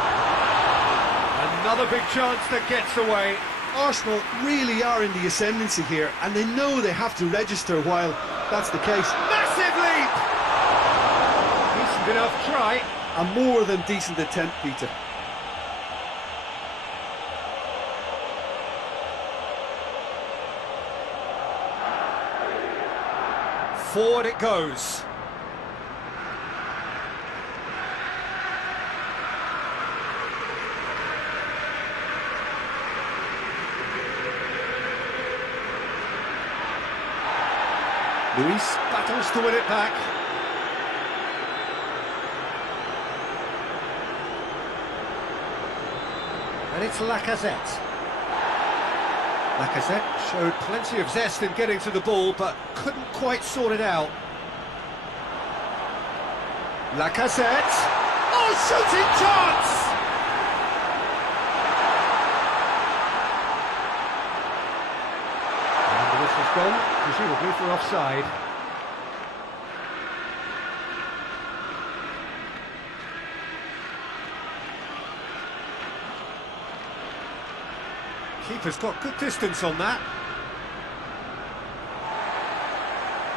Another big chance that gets away. Arsenal really are in the ascendancy here, and they know they have to register while that's the case. Massive leap! Decent enough try. A more than decent attempt, Peter. Forward it goes. Luis battles to win it back. And it's Lacazette. Lacazette showed plenty of zest in getting to the ball, but couldn't quite sort it out. Lacazette! Oh, shooting chance! And the whistle's gone, presumably for offside. Keeper's got good distance on that.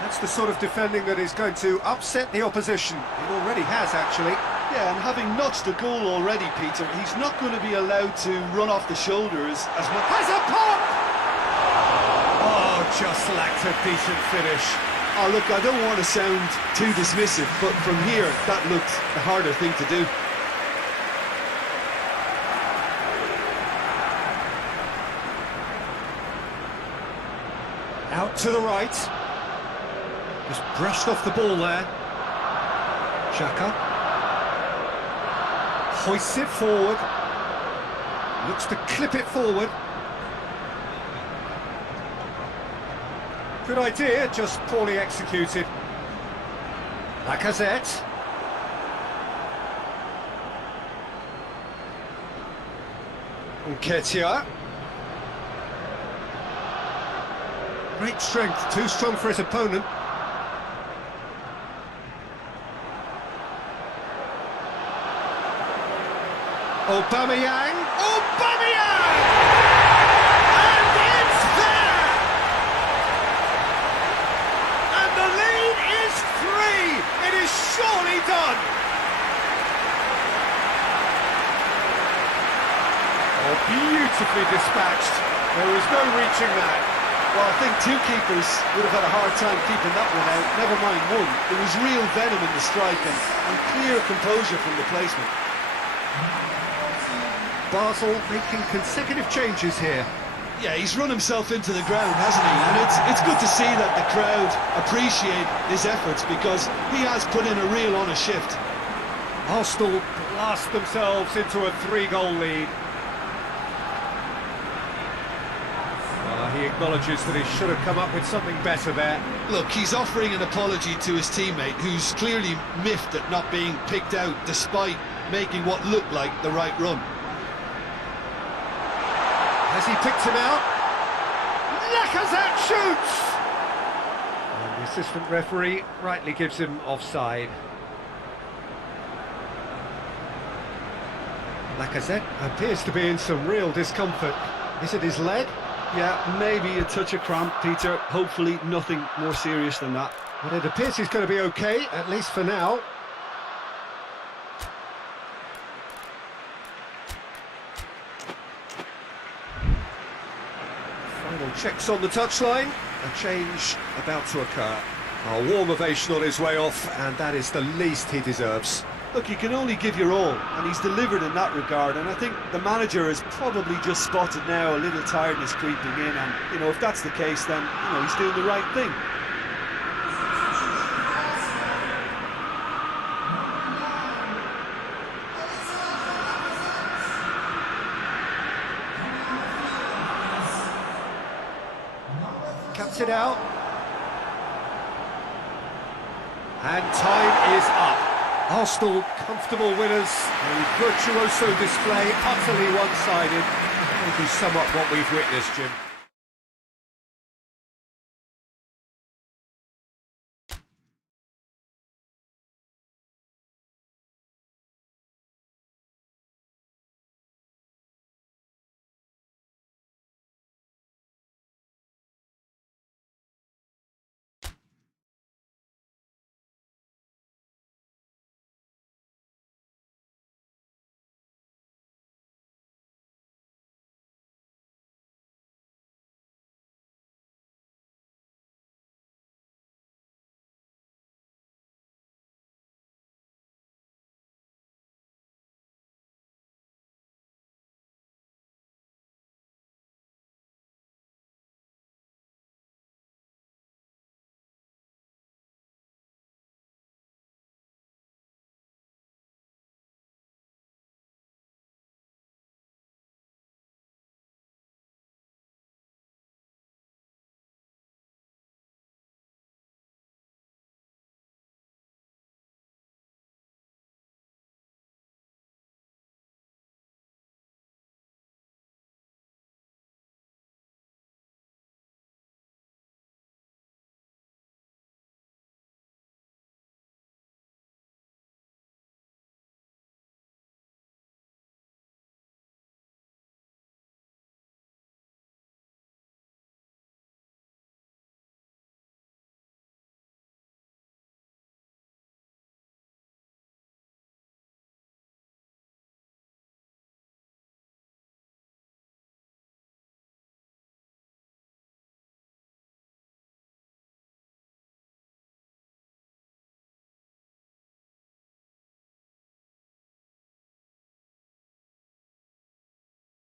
That's the sort of defending that is going to upset the opposition. It already has, actually. Yeah, and having notched a goal already, Peter, he's not going to be allowed to run off the shoulders as much. Has a pop! Oh, just lacked a decent finish. Oh, look, I don't want to sound too dismissive, but from here, that looked a harder thing to do. Out to the right. Just brushed off the ball there. Xhaka. Hoists it forward. Looks to clip it forward. Good idea, just poorly executed. Lacazette. Nketiah. Great strength, too strong for his opponent. Aubameyang! Aubameyang! And it's there! And the lead is 3! It is surely done! Oh, beautifully dispatched. There was no reaching that. Well, I think two keepers would have had a hard time keeping that one out, never mind one. There was real venom in the strike and clear composure from the placement. Basel making consecutive changes here. Yeah, he's run himself into the ground, hasn't he? And it's good to see that the crowd appreciate his efforts because he has put in a real honest shift. Arsenal blast themselves into a 3-goal lead. He acknowledges that he should have come up with something better there. Look, he's offering an apology to his teammate, who's clearly miffed at not being picked out despite making what looked like the right run. Has he picked him out? Lacazette shoots! And the assistant referee rightly gives him offside. Lacazette appears to be in some real discomfort. Is it his leg? Yeah, maybe a touch of cramp, Peter. Hopefully nothing more serious than that. But it appears he's going to be okay, at least for now. Final checks on the touchline. A change about to occur. A warm ovation on his way off, and that is the least he deserves. Look, you can only give your all, and he's delivered in that regard, and I think the manager has probably just spotted now a little tiredness creeping in, and, you know, if that's the case, then, you know, he's doing the right thing. Cuts it out. And time is up. Arsenal comfortable winners. A virtuoso display, utterly one-sided. Maybe sum up what we've witnessed, Jim.